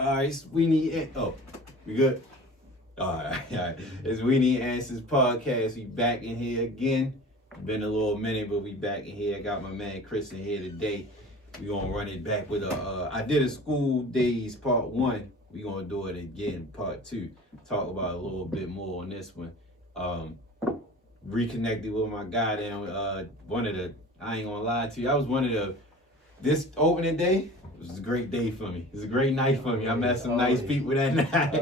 All right, we need. Oh, we good? All right. It's We Need Answers podcast. We back in here again. Been a little minute, but we back in here. I got my man Chris in here today. We gonna run it back with I did a school days part 1. We gonna do it again part 2. Talk about a little bit more on this one. Reconnected with my guy down. One of the. I ain't gonna lie to you. I was one of the. This opening day. It was a great day for me. It was a great night for me. I met some nice people that night. And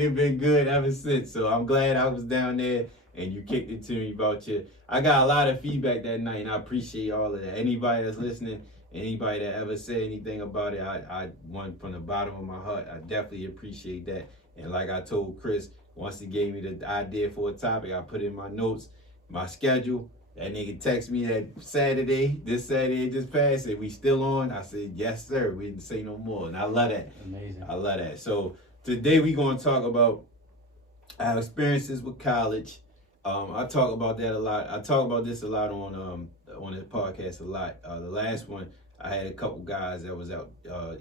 it's been good ever since. So I'm glad I was down there and you kicked it to me about you. I got a lot of feedback that night, and I appreciate all of that. Anybody that's listening, anybody that ever said anything about it, I want from the bottom of my heart. I definitely appreciate that. And like I told Chris, once he gave me the idea for a topic, I put in my notes, my schedule. That nigga text me this Saturday just passed, and we still on. I said, yes, sir. We didn't say no more. And I love that. Amazing. I love that. So today we going to talk about our experiences with college. I talk about that a lot. I talk about this a lot on the podcast a lot. The last one, I had a couple guys that was out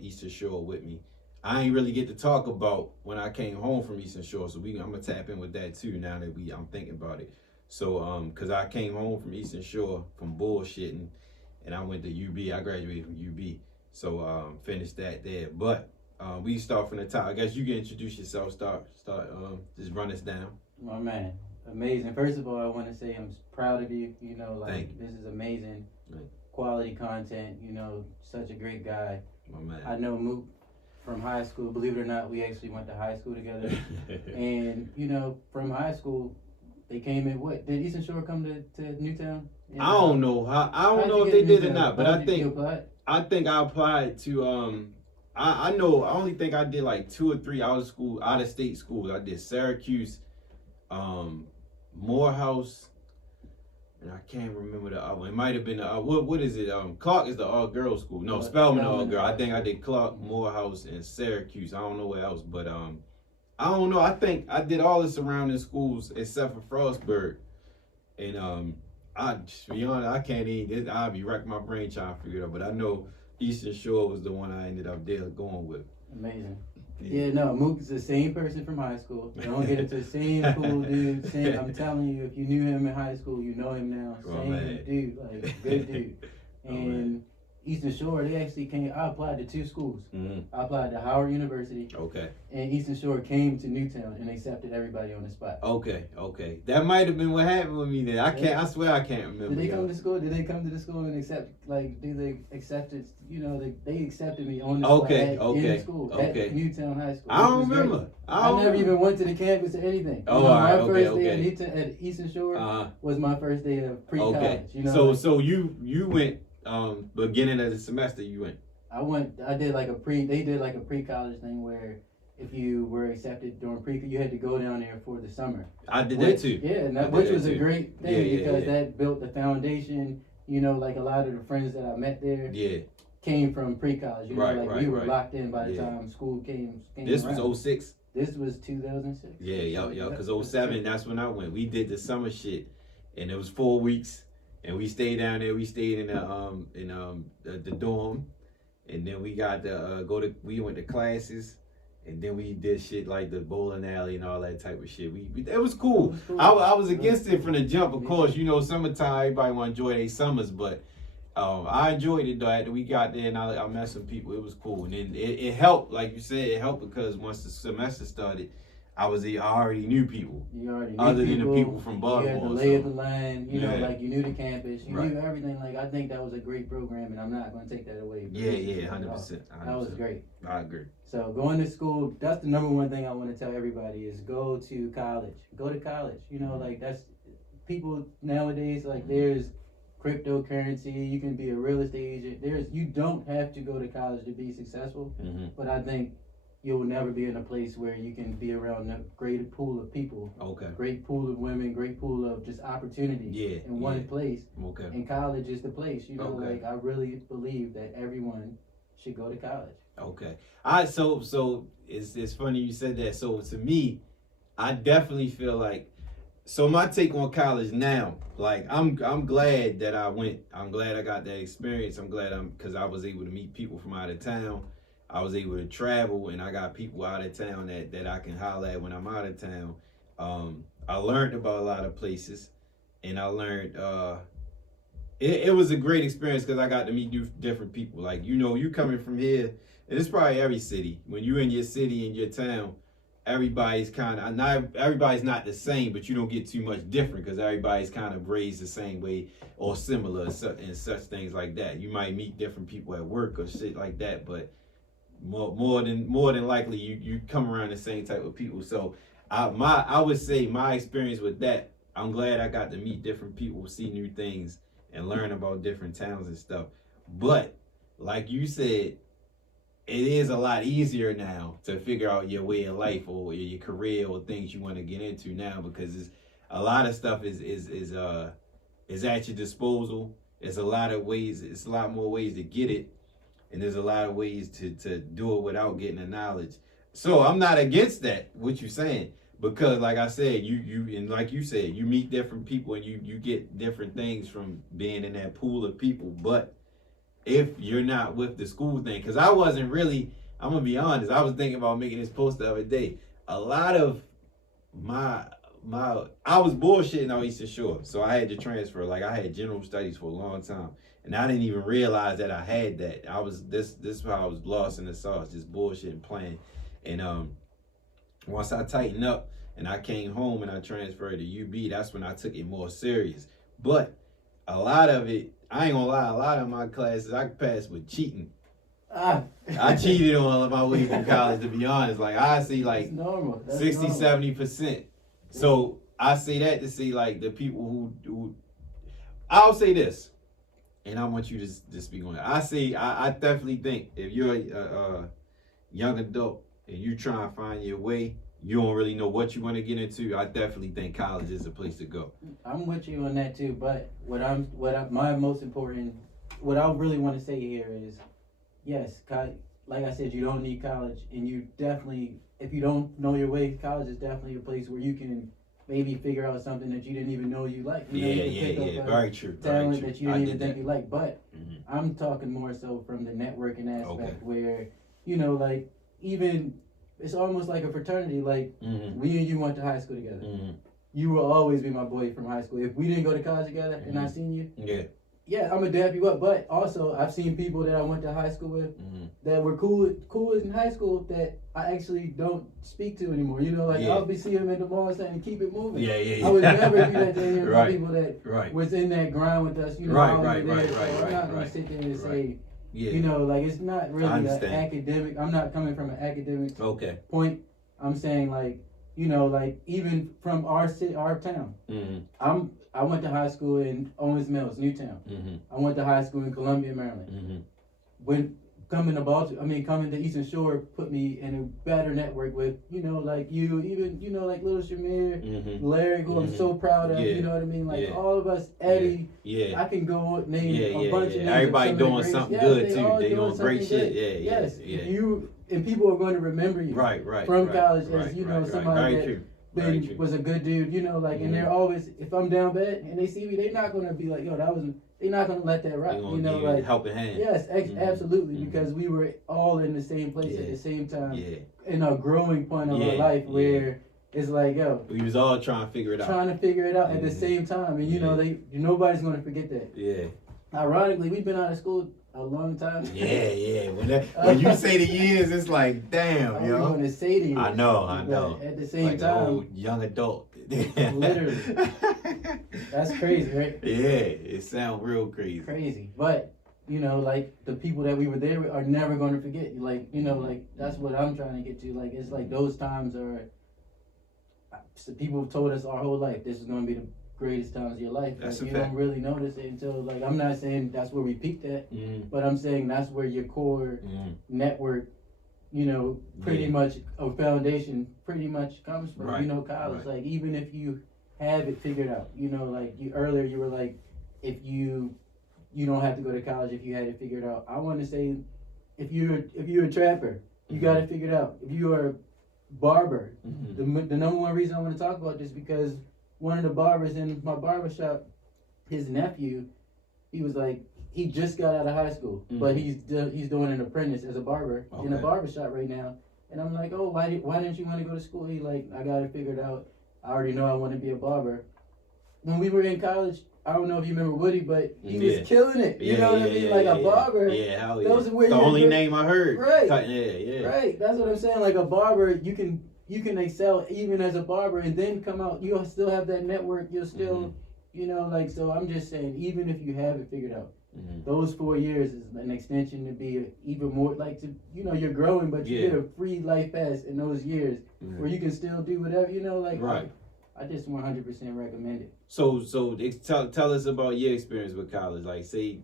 Eastern Shore with me. I ain't really get to talk about when I came home from Eastern Shore, so I'm going to tap in with that too now that I'm thinking about it. So, because I came home from Eastern Shore from bullshitting, and I went to UB. I graduated from UB. So, finished that there. But we start from the top. I guess you can introduce yourself. Just run us down. My man, amazing. First of all, I want to say I'm proud of you. You know, Thank you. This is amazing quality content. You know, such a great guy. My man. I know Mook from high school. Believe it or not, we actually went to high school together. And, you know, from high school, they came in. What did Eastern Shore come to Newtown? I don't know if they did or not, but I think I applied to I know I only think I did like 2 or 3 out of state schools. I did Syracuse, Morehouse, and I can't remember the other one. It might have been what is it? Clark is the all girls school. No, Spelman all girl. I think I did Clark, Morehouse, and Syracuse. I don't know where else, but I don't know. I think I did all the surrounding schools except for Frostburg. And I just be honest, I can't even. I'll be wrecking my brain trying to figure it out. But I know Eastern Shore was the one I ended up there going with. Amazing. Yeah, no, Mook is the same person from high school. Don't get into the same cool dude. I'm telling you, if you knew him in high school, you know him now. Same dude, like good dude. And Eastern Shore, they actually came. I applied to 2 schools. Mm-hmm. I applied to Howard University. Okay. And Eastern Shore came to Newtown and accepted everybody on the spot. Okay. That might have been what happened with me then. I swear I can't remember. Did they come to school? Did they come to the school and accept? Like, did they accept it? You know, they accepted me on the spot in school at Newtown High School. I don't remember. I never even went to the campus or anything. Oh, my first day at Newtown at Eastern Shore was my first day of pre-college. Okay. You know, so you went. Beginning of the semester you went. I did like they did like a pre-college thing where if you were accepted during you had to go down there for the summer. I did that too. Yeah, and which was a great thing because that built the foundation. You know, like a lot of the friends that I met there came from pre-college. You know, we were locked in by the time school came This around. was 06? This was 2006. Yeah, because 07, that's when I went. We did the summer shit, and it was 4 weeks. And we stayed down there. We stayed in the dorm, and then we got to we went to classes, and then we did shit like the bowling alley and all that type of shit. It was cool. I was against it from the jump, of course. You know, summertime, everybody want to enjoy their summers, but I enjoyed it though. After we got there and I met some people, it was cool, and then it helped. Like you said, it helped because once the semester started, I already knew people. Other than the people from Baltimore. You had the lay of the land, you know, like you knew the campus, you knew everything. Like I think that was a great program, and I'm not going to take that away. 100%. That was great. I agree. So going to school, that's the number one thing I want to tell everybody is go to college. Go to college. You know, like that's people nowadays. Like there's cryptocurrency. You can be a real estate agent. You don't have to go to college to be successful. Mm-hmm. But I think you'll never be in a place where you can be around a great pool of people. Okay. Great pool of women, great pool of just opportunity in one place. Okay. And college is the place. You know, like I really believe that everyone should go to college. Okay. So it's funny you said that. So to me, I definitely feel like my take on college now, like I'm glad that I went. I'm glad I got that experience. I'm glad because I was able to meet people from out of town. I was able to travel, and I got people out of town that I can holler at when I'm out of town. I learned about a lot of places, and I learned it was a great experience because I got to meet different people. Like, you coming from here, and it's probably every city. When you're in your city, in your town, everybody's everybody's not the same, but you don't get too much different because everybody's kind of raised the same way or similar and such things like that. You might meet different people at work or shit like that, but more than likely you come around the same type of people. So I would say my experience with that, I'm glad I got to meet different people, see new things, and learn about different towns and stuff. But like you said, it is a lot easier now to figure out your way in life or your career or things you want to get into now, because it's a lot of stuff is at your disposal. It's a lot of ways. It's a lot more ways to get it, and there's a lot of ways to do it without getting the knowledge. So I'm not against that, what you're saying, because like I said, you and like you said, you meet different people and you get different things from being in that pool of people. But if you're not with the school thing, because I wasn't really, I'm gonna be honest, I was thinking about making this post the other day. A lot of I was bullshitting on Eastern Shore, so I had to transfer. Like, I had general studies for a long time, and I didn't even realize that I had that. I was this is how I was lost in the sauce, just bullshitting, playing. And once I tightened up and I came home and I transferred to UB, that's when I took it more serious. But a lot of it, I ain't gonna lie, a lot of my classes I passed with cheating. I cheated on my way from college, to be honest. Like, I see like That's normal. That's 60, normal. 70%. So I say that to see like the people who I'll say this, and I want you to speak on it. I definitely think if you're a young adult and you try to find your way, you don't really know what you want to get into, I definitely think college is a place to go. I'm with you on that too, but what I really want to say here is, yes, like I said, you don't need college, and you definitely, if you don't know your way, college is definitely a place where you can maybe figure out something that you didn't even know you liked. You Yeah, very true. Talent that you didn't even think you liked. But I'm talking more so from the networking aspect, where, like, even it's almost like a fraternity. Like, we and you went to high school together. You will always be my boy from high school. If we didn't go to college together and I seen you, yeah, I'm gonna dap you up. But also, I've seen people that I went to high school with that were cool in high school that I actually don't speak to anymore. I'll be seeing them in the mall saying, "Keep it moving." Yeah. I would never do that to any of the Right. people that Right. was in that grind with us. Right. I'm not gonna sit there and say, it's not really an academic. I'm not coming from an academic point. I'm saying even from our city, our town. I went to high school in Owens Mills, Newtown. I went to high school in Columbia, Maryland. When coming to Eastern Shore put me in a better network with, like you, even, like little Shamir, Larry, who I'm so proud of, you know what I mean? Like all of us, Eddie, I can go name a bunch of names. Everybody doing something good too. They doing great shit. Yes, and people are going to remember you from college as, somebody that was a good dude, and they're always, if I'm down bad and they see me, they're not going to be like, they're not going to let that rock, helping hand. Yes, absolutely, because we were all in the same place at the same time, in a growing point of our life where it's like, we was all trying to figure it out. At the same time, and nobody's going to forget that. Yeah. Ironically, we've been out of school a long time. Yeah. When you say the years, it's like, damn, I'm going to say to you. I know. At the same like time, old young adult. Literally. That's crazy, right? Yeah, it sounds real crazy. Crazy, but the people that we were there with are never going to forget. That's what I'm trying to get to. Like, it's like those times are. People have told us our whole life this is going to be the greatest times of your life. That's you fact. Don't really notice it until I'm not saying that's where we peaked at, but I'm saying that's where your core network, pretty much a foundation pretty much comes from. College. Like, even if you have it figured out, like earlier you were like, if you don't have to go to college if you had it figured out. I want to say, if you're a trapper, you got it figured out. If you are a barber, the number one reason I want to talk about this because one of the barbers in my barber shop, his nephew, he was like, he just got out of high school, but he's doing an apprentice as a barber in a barber shop right now. And I'm like, oh, why didn't you want to go to school? He like, I got it figured out. I already know I want to be a barber. When we were in college, I don't know if you remember Woody, but he was killing it. You know what I mean? Like a barber. Yeah, hell yeah. Those are where the only name I heard. Right. Yeah. Right. That's what I'm saying. Like a barber, you can excel even as a barber, and then come out. You'll still have that network. You'll still, you know, like. So I'm just saying, even if you have it figured out, those 4 years is an extension to be even more like to, you know, you're growing, but you get a free life pass in those years where you can still do whatever, you know, like. Right. I just 100% recommend it. So tell us about your experience with college. Like, say,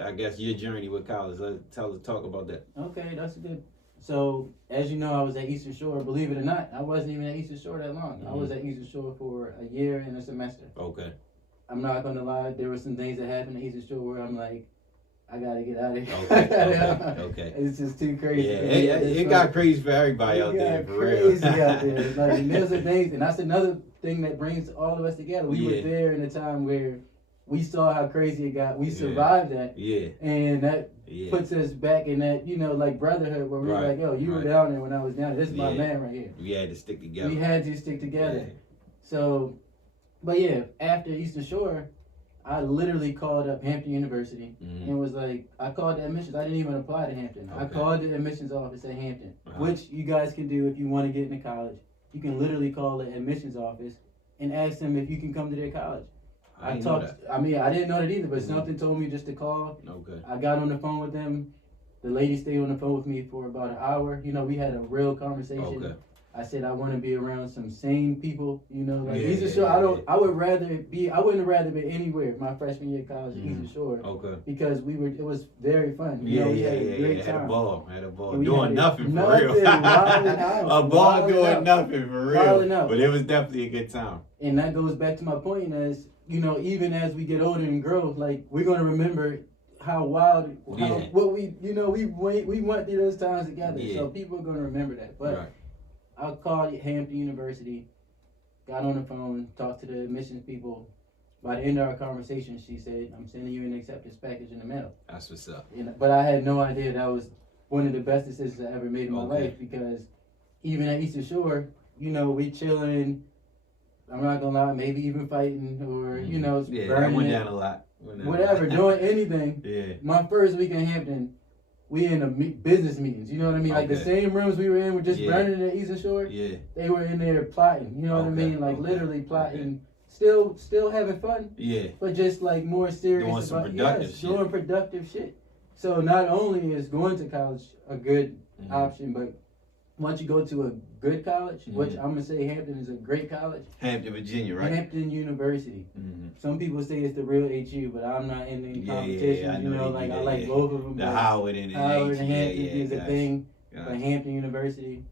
I guess your journey with college. Talk about that. Okay, that's good. So, as you know, I was at Eastern Shore. Believe it or not, I wasn't even at Eastern Shore that long. I was at Eastern Shore for a year and a semester. Okay. I'm not gonna lie. There were some things that happened at Eastern Shore where I'm like, I gotta get out of here. Okay. It's just too crazy. Yeah, it got crazy for everybody out there, for real. Crazy out there. Like, there's some things, and that's another thing that brings all of us together. We were there in a time where we saw how crazy it got. We survived that. Yeah. And that puts us back in that, you know, like brotherhood where we were like, yo, you were down there when I was down there. This is my man right here. We had to stick together. We had to stick together. Yeah. So, but yeah, after Eastern Shore, I literally called up Hampton University and was like, I called the admissions. I didn't even apply to Hampton. I called the admissions office at Hampton, which you guys can do if you want to get into college. You can literally call the admissions office and ask them if you can come to their college. I didn't know that either, but something told me just to call. Okay. I got on the phone with them. The lady stayed on the phone with me for about an hour. You know, we had a real conversation. Okay. I said I want to be around some sane people, you know, like Eastern Shore. I wouldn't have rather been anywhere my freshman year of college at Eastern Shore. Okay. Because it was very fun. You know, we had a great time. Had a ball. Doing nothing for real. A ball doing nothing for real. But it was definitely a good time. And that goes back to my point as, you know, even as we get older and grow, like, we're going to remember how wild, what we went through those times together. So people are going to remember that. But I called Hampton University, got on the phone, talked to the admissions people. By the end of our conversation, she said, I'm sending you an acceptance package in the mail. That's what's up. But I had no idea that was one of the best decisions I ever made in my life, because even at Eastern Shore, you know, we chilling, I'm not going to lie, maybe even fighting or, you know, burning. I went down a lot. Whatever, doing anything. My first week in Hampton, we in business meetings, you know what I mean? Like the same rooms we were in were just burning at Eastern Shore. Yeah. They were in there plotting, you know what I mean? Like literally plotting, still having fun. Yeah. But just like more serious doing some productive shit. Doing productive shit. So not only is going to college a good option, but once you go to a good college, which I'm gonna say Hampton is a great college. Hampton, Virginia, right? Hampton University. Some people say it's the real HU, but I'm not in any competition. I like both of them. The Howard and Hampton is a thing. But Hampton University,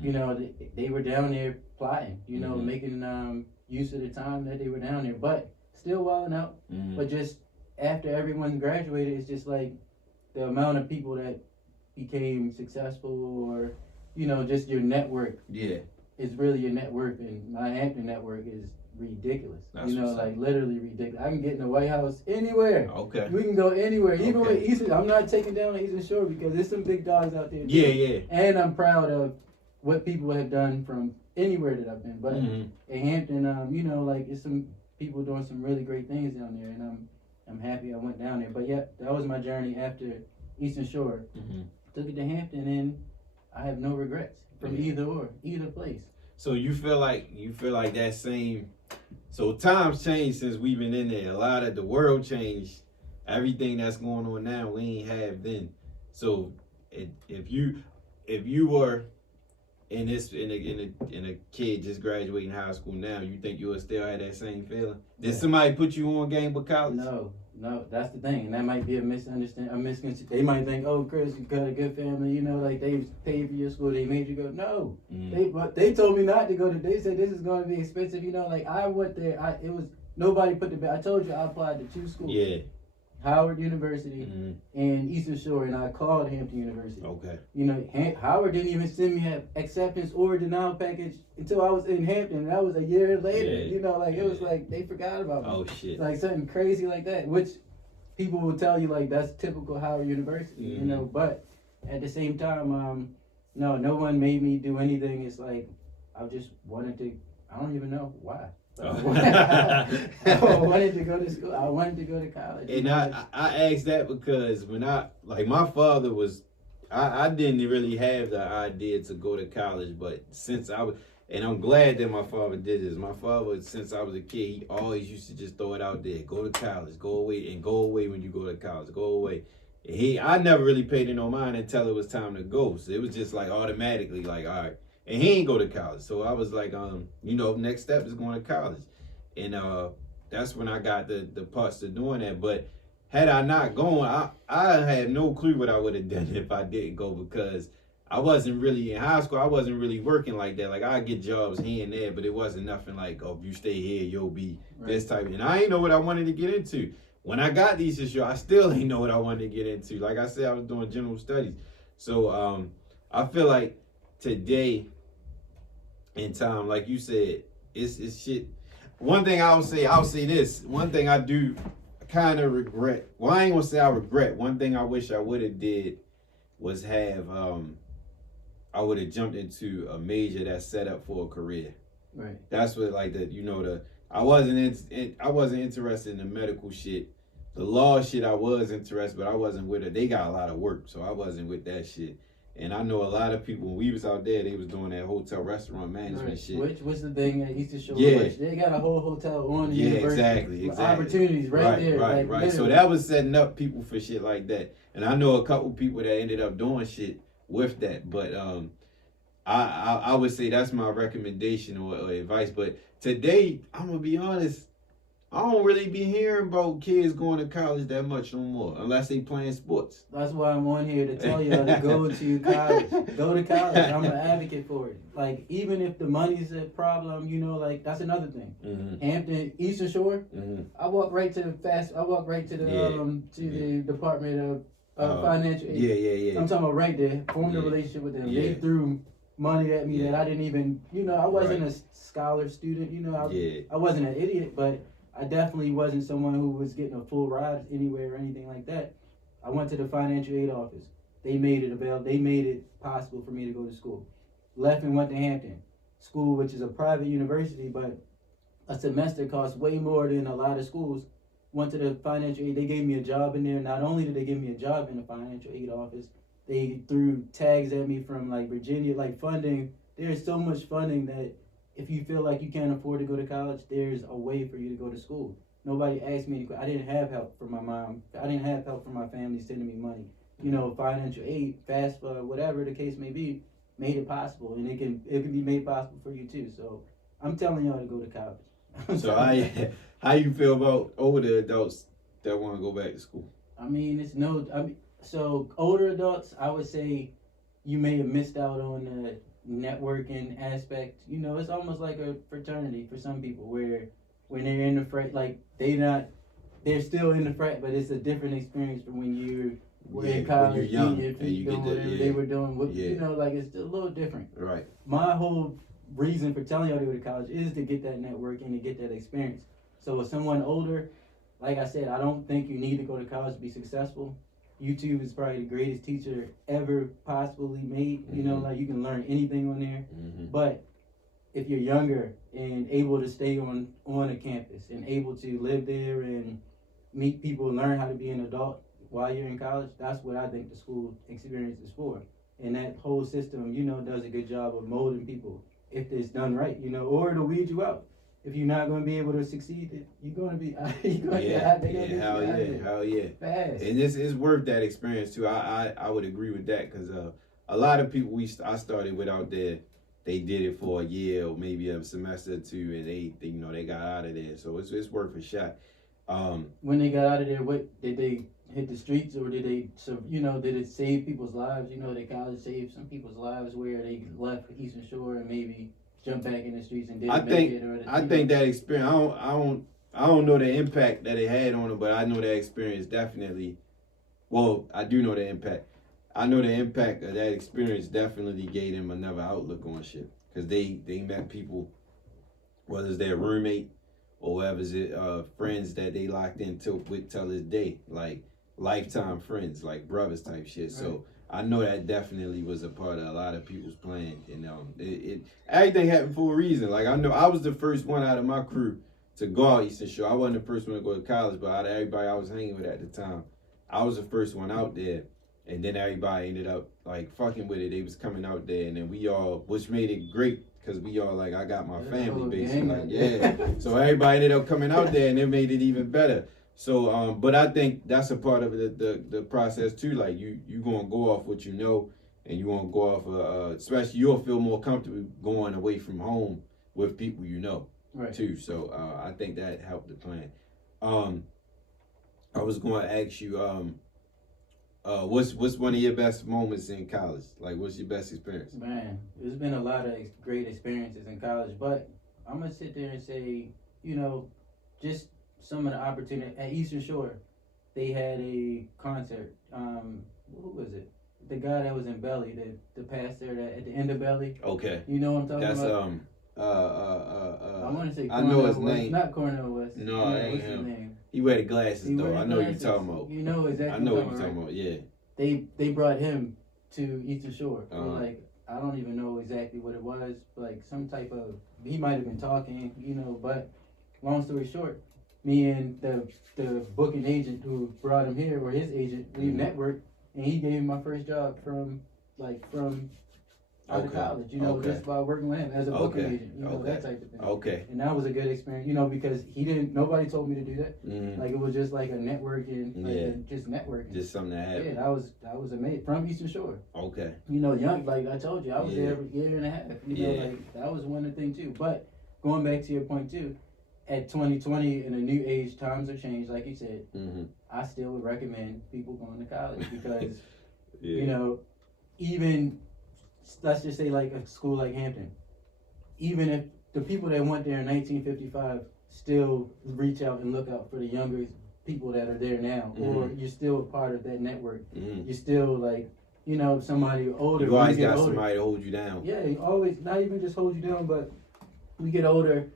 you know, they were down there plotting, you know, making use of the time that they were down there, but still wilding out. But just after everyone graduated, it's just like the amount of people that became successful, or you know, just your network. Yeah. It's really your network, and my Hampton network is ridiculous. That's like literally ridiculous. I can get in the White House anywhere. Okay. We can go anywhere. Even with Eastern, I'm not taking down the Eastern Shore because there's some big dogs out there. Yeah. And I'm proud of what people have done from anywhere that I've been. But in Hampton, you know, like it's some people doing some really great things down there, and I'm happy I went down there. But yeah, that was my journey after Eastern Shore. Took it to Hampton, and I have no regrets from either place. So you feel like that same. So times changed since we've been in there. A lot of the world changed. Everything that's going on now, we ain't have then. So if you were in a kid just graduating high school now, you think you would still have that same feeling? Did somebody put you on game with college? No, that's the thing, and that might be a misconception. They might think, oh, Chris, you got a good family, you know, like they paid for your school, they made you go. No, they told me not to go. They said this is going to be expensive, you know. Like I went there, it was nobody put the. I told you I applied to 2 schools. Yeah. Howard University and Eastern Shore, and I called Hampton University. Okay. You know, Howard didn't even send me an acceptance or denial package until I was in Hampton, and that was a year later. You know, like it was like they forgot about me. Oh shit. Like something crazy like that, which people will tell you like that's typical Howard University, you know. But at the same time, no one made me do anything. It's like I just wanted to. I don't even know why. I wanted to go to school. I wanted to go to college. And I asked that because when my father was, I didn't really have the idea to go to college, but since I was, and I'm glad that my father did this. My father, since I was a kid, he always used to just throw it out there. Go to college, go away when you go to college, go away. I never really paid it no mind until it was time to go. So it was just like automatically like, all right. And he ain't go to college. So I was like, next step is going to college. And that's when I got the parts to doing that. But had I not gone, I had no clue what I would have done if I didn't go, because I wasn't really in high school. I wasn't really working like that. Like I get jobs here and there, but it wasn't nothing like, oh, if you stay here, you'll be this type. And I ain't know what I wanted to get into. When I got these issues, I still ain't know what I wanted to get into. Like I said, I was doing general studies. So I feel like today in time, like you said, it's shit. One thing I'll say this. One thing I do kind of regret. Well, I ain't gonna say I regret. One thing I wish I would have did was have I would have jumped into a major that's set up for a career. Right. That's what I wasn't interested in the medical shit. The law shit I was interested, but I wasn't with it. They got a lot of work, so I wasn't with that shit. And I know a lot of people, when we was out there, they was doing that hotel restaurant management shit. Which was the thing that used to show up. They got a whole hotel on the university. Exactly. Opportunities right there. Right. Literally. So that was setting up people for shit like that. And I know a couple people that ended up doing shit with that. But I would say that's my recommendation or advice. But today, I'm going to be honest, I don't really be hearing about kids going to college that much no more, unless they playing sports. That's why I'm on here to tell y'all to go to college. Go to college. I'm an advocate for it. Like, even if the money's a problem, like, that's another thing. Mm-hmm. Hampton, Eastern Shore, mm-hmm. I walk right to the the Department of Financial Aid. Yeah. I'm talking about right there. Formed a relationship with them. Yeah. They threw money at me that I didn't even, I wasn't a scholar student, I wasn't an idiot, but I definitely wasn't someone who was getting a full ride anywhere or anything like that. I went to the financial aid office. They made it available. They made it possible for me to go to school. Left and went to Hampton School, which is a private university, but a semester costs way more than a lot of schools. Went to the financial aid. They gave me a job in there. Not only did they give me a job in the financial aid office, they threw tags at me from like Virginia, like funding. There's so much funding that if you feel like you can't afford to go to college, there's a way for you to go to school. Nobody asked me to. I didn't have help from my mom. I didn't have help from my family sending me money. Financial aid, FAFSA, whatever the case may be, made it possible, and it can be made possible for you too. So I'm telling y'all to go to college. So how you feel about older adults that want to go back to school? So older adults, I would say you may have missed out on the networking aspect. It's almost like a fraternity for some people, where when they're in the frat, like they're still in the frat, but it's a different experience from when you were in college, when you're young, your feet doing whatever they were doing. It's still a little different. Right. My whole reason for telling y'all to go to college is to get that networking, to get that experience. So with someone older, like I said, I don't think you need to go to college to be successful. YouTube is probably the greatest teacher ever possibly made. Mm-hmm. You can learn anything on there. Mm-hmm. But if you're younger and able to stay on a campus and able to live there and meet people and learn how to be an adult while you're in college, that's what I think the school experience is for. And that whole system, does a good job of molding people if it's done right, or it'll weed you out. If you're not going to be able to succeed, you're going to be hell yeah. Fast. And it's worth that experience too. I would agree with that, because a lot of people I started with out there, they did it for a year or maybe a semester or two, and they got out of there. So it's worth a shot. When they got out of there, what did they hit the streets, or did they? Did it save people's lives? The college saved some people's lives where they left Eastern Shore and maybe jump back in the streets and didn't make it. I think that experience. I don't know the impact that it had on them, but I know that experience definitely. Well, I do know the impact. I know the impact of that experience definitely gave them another outlook on shit, because they met people, whether it's their roommate or whoever's friends that they locked into with till this day, like lifetime friends, like brothers type shit. Right. So I know that definitely was a part of a lot of people's plan, and everything happened for a reason. Like I know I was the first one out of my crew to go out Eastern Shore. I wasn't the first one to go to college, but out of everybody I was hanging with at the time, I was the first one out there. And then everybody ended up like fucking with it. They was coming out there, and then we all, which made it great because we all like, I got my family basically, like, yeah. So everybody ended up coming out there, and it made it even better. So, but I think that's a part of the process too. Like you gonna go off what you know, and you gonna go off, especially you'll feel more comfortable going away from home with people you know, right. Too. So I think that helped the plan. I was going to ask you, what's one of your best moments in college? Like, what's your best experience? Man, there's been a lot of great experiences in college, but I'm gonna sit there and say, just some of the opportunity at Eastern Shore. They had a concert. Who was it? The guy that was in Belly, the pastor that at the end of Belly. Okay. You know what I'm talking about? I want to say Cornell, I know his West, name. Not Cornell West. No, yeah, ain't what's him. His name? He wear the glasses though. I know what you're talking about. You know exactly. I know what you're talking about. Yeah. They brought him to Eastern Shore. So like I don't even know exactly what it was. Like some type of he might have been talking, But long story short, me and the booking agent who brought him here, or his agent, we networked, and he gave me my first job from out of college, just by working with him as a booking agent, that type of thing. Okay. And that was a good experience, because nobody told me to do that. Mm-hmm. Like it was just like a networking, just networking. Just something that happened. Yeah, that was amazing from Eastern Shore. Okay. Young, like I told you, I was there every year and a half. Like that was one of the things too. But going back to your point too, at 2020 in a new age, times have changed, like you said. Mm-hmm. I still would recommend people going to college because, even let's just say like a school like Hampton, even if the people that went there in 1955 still reach out and look out for the younger people that are there now, or you're still a part of that network. You're still like, somebody older. You always got somebody to hold you down. Yeah, you always, not even just hold you down, but we get older.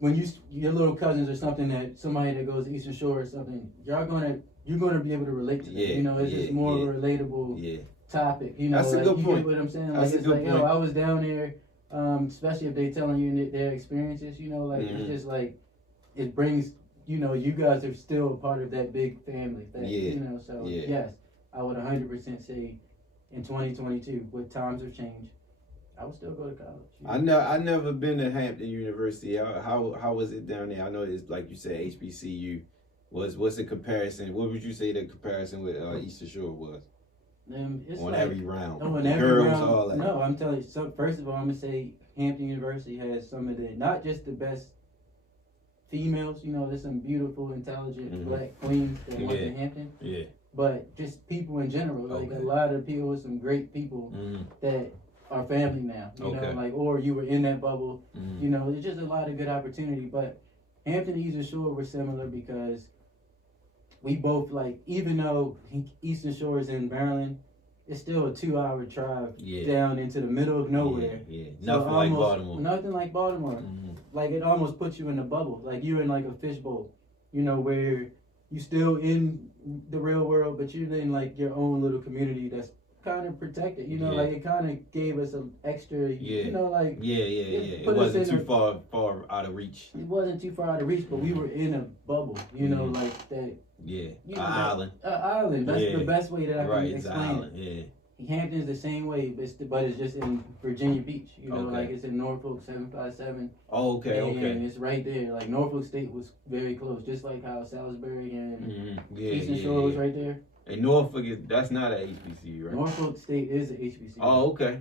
When your little cousins or something, that somebody that goes to Eastern Shore or something, you're gonna be able to relate to that. It's just more of a relatable topic. That's a good point. You get what I'm saying? Like That's it's like, yo, I was down there, especially if they telling you their experiences. It's just like it brings. You guys are still a part of that big family. Yes, I would 100% say in 2022, with times have changed, I would still go to college. I never been to Hampton University. How was it down there? I know it's like you said, HBCU. What's the comparison? What would you say the comparison with Eastern Shore was? It's on like, every round. On every girls, round. All that. No, I'm telling you. So first of all, I'm gonna say Hampton University has some of the, not just the best females. There's some beautiful, intelligent black queens that went to Hampton. Yeah. But just people in general, like a lot of people, some great people that are family now. Or you were in that bubble. It's just a lot of good opportunity. But Hampton and Eastern Shore were similar because we both even though Eastern Shore is in Maryland, it's still a 2-hour drive down into the middle of nowhere. Yeah. Nothing like Baltimore. Nothing like Baltimore. Like it almost puts you in a bubble. Like you're in like a fishbowl, where you still in the real world, but you're in like your own little community that's kind of protected. Like it kind of gave us an extra. It wasn't too far out of reach. It wasn't too far out of reach, but we were in a bubble. Like that. Yeah, island. Island. That's the best way that I can explain it's an island. it. Yeah. Hampton's the same way, but it's just in Virginia Beach. Like it's in Norfolk 757. Oh, okay. And it's right there. Like Norfolk State was very close, just like how Salisbury and Eastern Shore was right there. And Norfolk that's not an HBCU, right? Norfolk State is an HBCU. Oh, okay.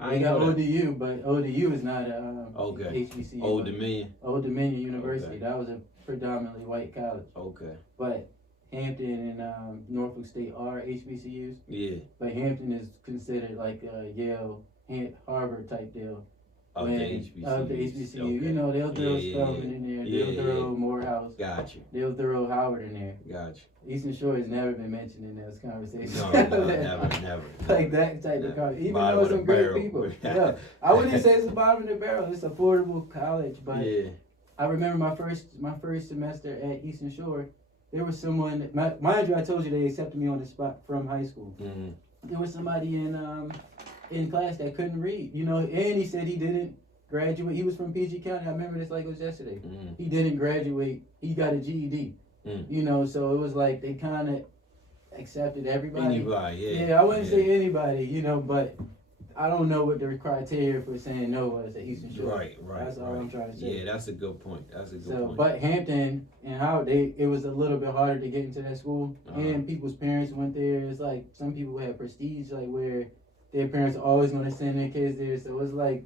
Yeah. They got ODU, but ODU is not a HBCU. Old Dominion. Old Dominion University. That was a predominantly white college. Okay. But Hampton and Norfolk State are HBCUs. Yeah. But Hampton is considered like a Yale, Harvard type deal. Of the HBCU. Okay. They'll throw Spelman in there. They'll throw Morehouse. Gotcha. They'll throw Howard in there. Gotcha. Eastern Shore has never been mentioned in those conversations. No, never. Like that type of college. Even though some great people. I wouldn't say it's the bottom of the barrel. It's affordable college, but I remember my first semester at Eastern Shore. There was someone. Mind you, I told you they accepted me on the spot from high school. Mm-hmm. There was somebody in class that couldn't read. You know, and he said he didn't graduate. He was from PG County. I remember this like it was yesterday. Mm-hmm. He didn't graduate. He got a GED. Mm-hmm. You know, so it was like they kind of accepted everybody. Anybody, yeah. Yeah, I wouldn't say anybody. You know, but I don't know what the criteria for saying no was at Eastern Shore. Right. That's all I'm trying to say. Yeah, that's a good point. Point. But Hampton and how it was a little bit harder to get into that school, and people's parents went there. It's like some people had prestige, like where their parents are always going to send their kids there. So it's like,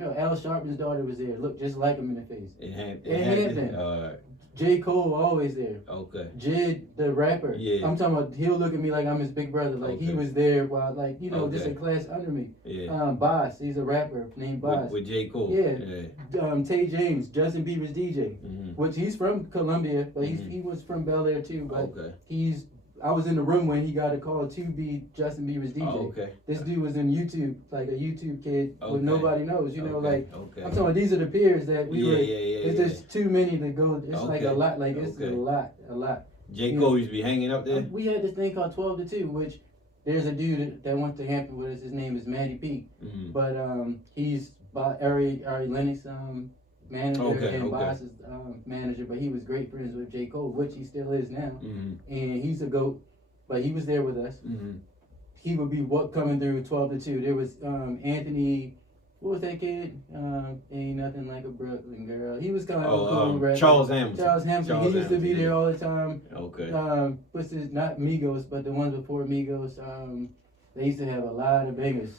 Al Sharpton's daughter was there, looked just like him in the face. In Hampton. J. Cole always there. Okay. Jid, the rapper. Yeah. I'm talking about, he'll look at me like I'm his big brother. Like he was there while, like, just a class under me. Yeah. Boss, he's a rapper named Boss. With J. Cole. Yeah. Tay James, Justin Bieber's DJ. Mm-hmm. Which he's from Columbia, but he was from Bel Air too. But I was in the room when he got a call to be Justin Bieber's DJ. Oh, okay. This dude was in YouTube, like a YouTube kid, but nobody knows. I'm talking about these are the peers that we were. It's just too many to go. It's like a lot. Like it's a lot. J. Cole used to be hanging up there. We had this thing called 12 to 2, which there's a dude that went to Hampton with us. His name is Matty P. Mm-hmm. But he's by Ari Lennox manager and Boss's manager, but he was great friends with J. Cole, which he still is now. Mm-hmm. And he's a GOAT, but he was there with us. Mm-hmm. He would be coming through 12 to 2. There was Anthony, what was that kid? Ain't nothing like a Brooklyn girl. He was kind of cool. Charles Hamilton. He used to be there all the time. Okay. What's his, not Migos, but the ones before Migos. They used to have a lot of bangers.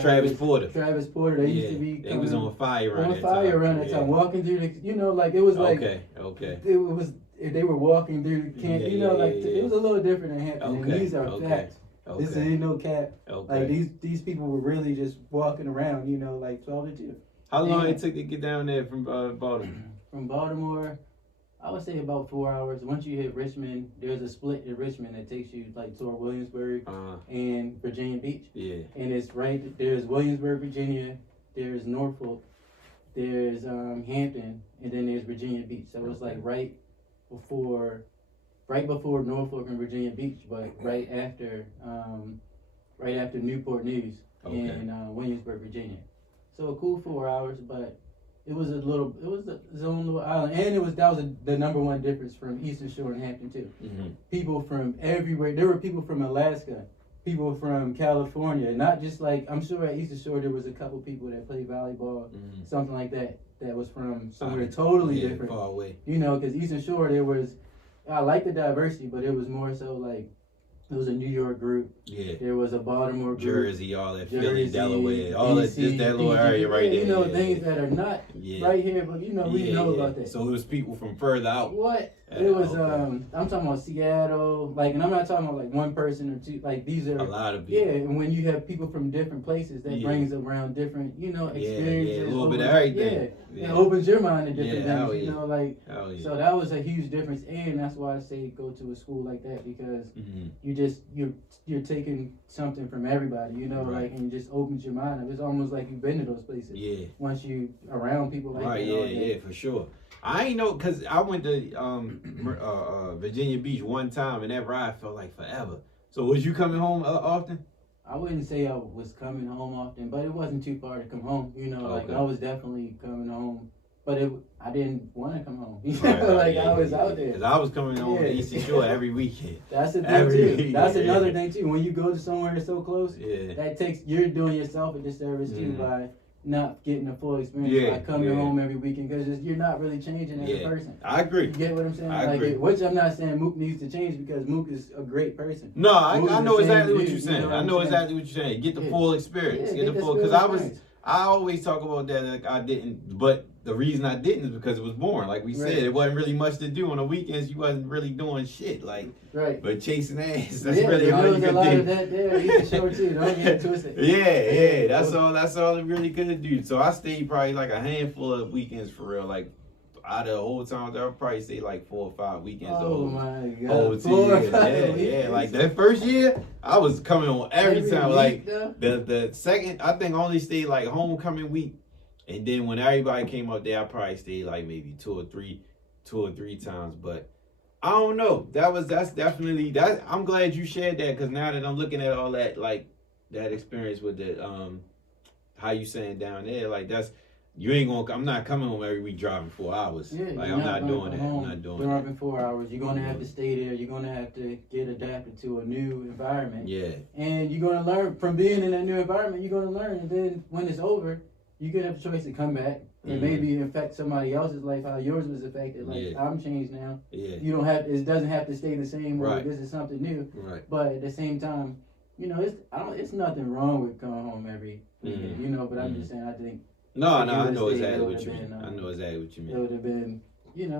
Travis Porter. They used to be. They was on fire around that time. Walking through the, like it was like. Okay. It was if they were walking through the camp. It was a little different in Hampton. And these are facts. This ain't no cap. Like these people were really just walking around. Like 12 to 2. How long it took to get down there from Baltimore? From Baltimore, I would say about 4 hours. Once you hit Richmond, there's a split in Richmond that takes you like toward Williamsburg and Virginia Beach. Yeah. And it's there's Williamsburg, Virginia, there's Norfolk, there's Hampton, and then there's Virginia Beach. So it's like right before Norfolk and Virginia Beach, but right after Newport News in Williamsburg, Virginia. So a cool 4 hours, but it was its own little island, and that was the number one difference from Eastern Shore and Hampton too. Mm-hmm. People from everywhere. There were people from Alaska, people from California. Not just like, I'm sure at Eastern Shore there was a couple people that played volleyball, something like that. That was from somewhere totally different. Far away. Because Eastern Shore I like the diversity, but it was more so like. It was a New York group. Yeah. There was a Baltimore group. Jersey, all that, Philly, Delaware, all that, just that little area right there. Things that are not right here, but we know about that. So it was people from further out. What? It was, I'm talking about Seattle, and I'm not talking about like one person or two, these are. A lot of people. Yeah, and when you have people from different places, that brings around different, experiences. Yeah, a little bit of everything. Yeah, it opens your mind to different things, Hell yeah. So that was a huge difference, and that's why I say go to a school like that, because you're taking something from everybody, and it just opens your mind up. It's almost like you've been to those places. Yeah. Once you around people like that. Yeah, for sure. I ain't know, because I went to Virginia Beach one time, and that ride felt like forever. So was you coming home often? I wouldn't say I was coming home often, but it wasn't too far to come home. I was definitely coming home. But I didn't want to come home. I was out there. Because I was coming home to Eastern Shore every weekend. That's the thing too. That's another thing too. When you go to somewhere that's so close, you're doing yourself a disservice too by not getting a full experience by coming home every weekend, because you're not really changing as a person. I agree. You get what I'm saying? I agree. Which I'm not saying Mook needs to change, because Mook is a great person. No, I know exactly what you're saying. I know exactly what you're saying. Get the full experience. Get the full, because I always talk about that, like I didn't, but the reason I didn't is because it was boring. Like we said, it wasn't really much to do on the weekends. You wasn't really doing shit, but chasing ass. That's really all you could do. There was a lot of that there. You can show it too. Don't get twisted. Yeah. That's all it really could do. So I stayed probably like a handful of weekends for real. Like out of the whole time, I would probably say like 4 or 5 weekends. Oh my God. Whole 2 years. Yeah. Like that first year, I was coming on every time. Like the second, I think I only stayed like homecoming week. And then when everybody came up there, I probably stayed like maybe two or three times. But I don't know. That's definitely that. I'm glad you shared that, because now that I'm looking at all that, like that experience with the how you saying down there, like that's you ain't gonna. I'm not coming home every week driving 4 hours. Yeah, like you're I'm not doing gonna that. come I'm not doing home that. driving 4 hours. You're gonna have to stay there. You're gonna have to get adapted to a new environment. Yeah. And you're gonna learn from being in that new environment. You're gonna learn, and then when it's over, you can have a choice to come back and maybe affect somebody else's life how yours was affected. Like I'm changed now. Yeah. You don't have. It doesn't have to stay the same. Or Right. this is something new. Right. But at the same time, it's nothing wrong with coming home every weekend. But I'm just saying, I think. No, If you I would've know stayed, exactly it what would've you mean. been, I know exactly what you It mean. would have been,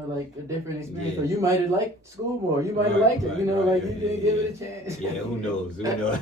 like a different experience. Yeah. Or you might have liked school more. You might have Right, liked it. right, You right, you didn't give it a chance. Yeah, who knows? Who knows?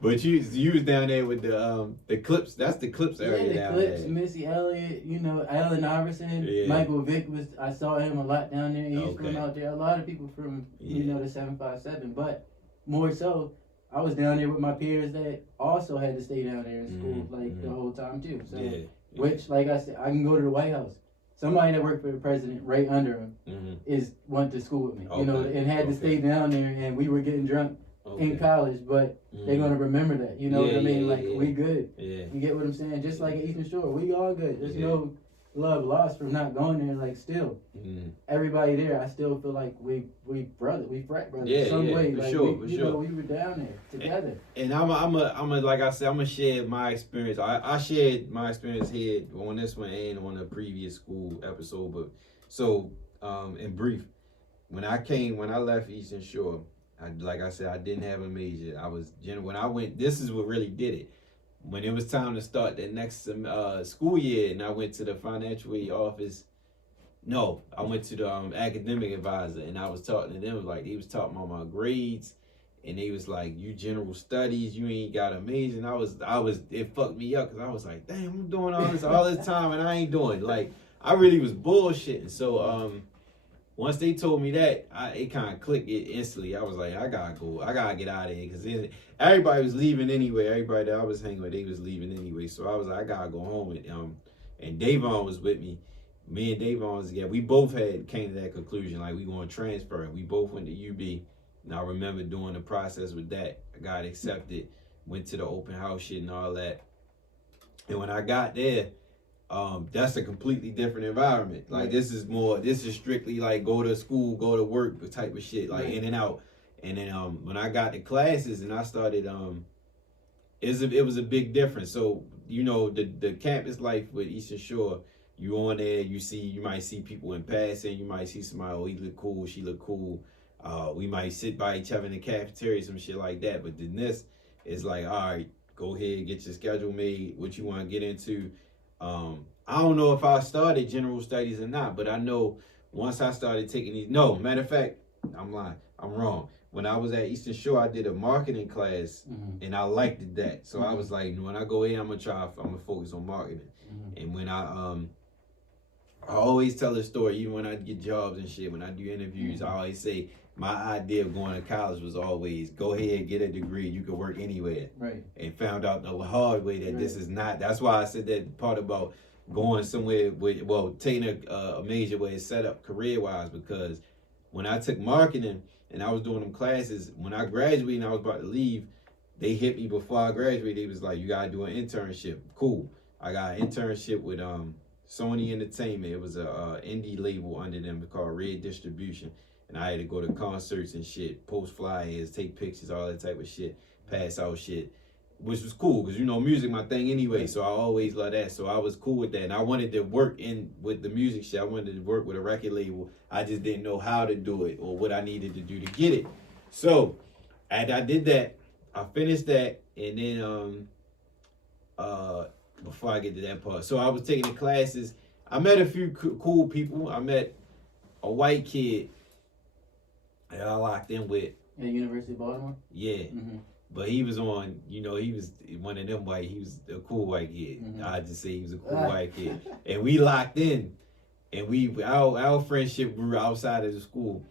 But you was down there with the Clips. That's the Clips area the down Clips, there. Missy Elliott, Allen Iverson, Michael Vick I saw him a lot down there. He used to come out there. A lot of people from the 757, but more so, I was down there with my peers that also had to stay down there in school the whole time too. So, which, like I said, I can go to the White House. Somebody that worked for the president right under him went to school with me, and had to stay down there, and we were getting drunk in college, but they're gonna remember that. You know what I mean? We good. Yeah. You get what I'm saying? Just like at Eastern Shore, we all good. There's no love lost from not going there. Like still, everybody there, I still feel like we frat brothers some way. For like sure, we were down there together. And I'm like I said, I'm gonna share my experience. I shared my experience here on this one and on the previous school episode. But so in brief, when I left Eastern Shore, like I said, I didn't have a major. When I went, this is what really did it. When it was time to start the next school year, and I went to the financial aid office. No, I went to the academic advisor, and I was talking to them. Like, he was talking about my grades, and they was like, "You general studies, you ain't got a major." And it fucked me up, because I was like, "Damn, I'm doing all this time, and I ain't doing." Like, I really was bullshitting. So once they told me that, it kind of clicked it instantly. I was like, I gotta go. I gotta get out of here, because everybody was leaving anyway. Everybody that I was hanging with, they was leaving anyway. So I was like, I gotta go home. And Davon was with me. Me and Davon was together. We both came to that conclusion, like we going to transfer. We both went to UB. And I remember doing the process with that. I got accepted, went to the open house shit and all that. And when I got there, that's a completely different environment. Like, this is strictly like go to school, go to work type of shit, like in and out. And then when I got to classes and I started, it was a big difference. So, the campus life with Eastern Shore, you on there, you might see people in passing, you might see somebody, oh, he look cool, she look cool. We might sit by each other in the cafeteria, some shit like that. But then this is like, all right, go ahead, get your schedule made, what you want to get into. I don't know if I started general studies or not, but I know once I started taking these, no, matter of fact, I'm lying, I'm wrong. When I was at Eastern Shore, I did a marketing class, and I liked that. So I was like, when I go in, I'm gonna focus on marketing. And when I always tell a story, even when I get jobs and shit, when I do interviews, I always say my idea of going to college was always go ahead, get a degree, you can work anywhere. Right. And found out the hard way that this is not. That's why I said that part about going somewhere taking a major where it's set up career-wise, because when I took marketing and I was doing them classes, when I graduated and I was about to leave, they hit me before I graduated. They was like, you gotta do an internship. Cool. I got an internship with Sony Entertainment. It was a indie label under them called Red Distribution. And I had to go to concerts and shit, post flyers, take pictures, all that type of shit, pass out shit, which was cool because, music my thing anyway. So I always love that. So I was cool with that. And I wanted to work with the music shit. I wanted to work with a record label. I just didn't know how to do it or what I needed to do to get it. So I did that. I finished that. And then before I get to that part, so I was taking the classes. I met a few cool people. I met a white kid that I locked in with. At University of Baltimore? Yeah. But he was on, he was one of them white, he was a cool white kid. I just say he was a cool white kid. And we locked in, and our friendship grew outside of the school.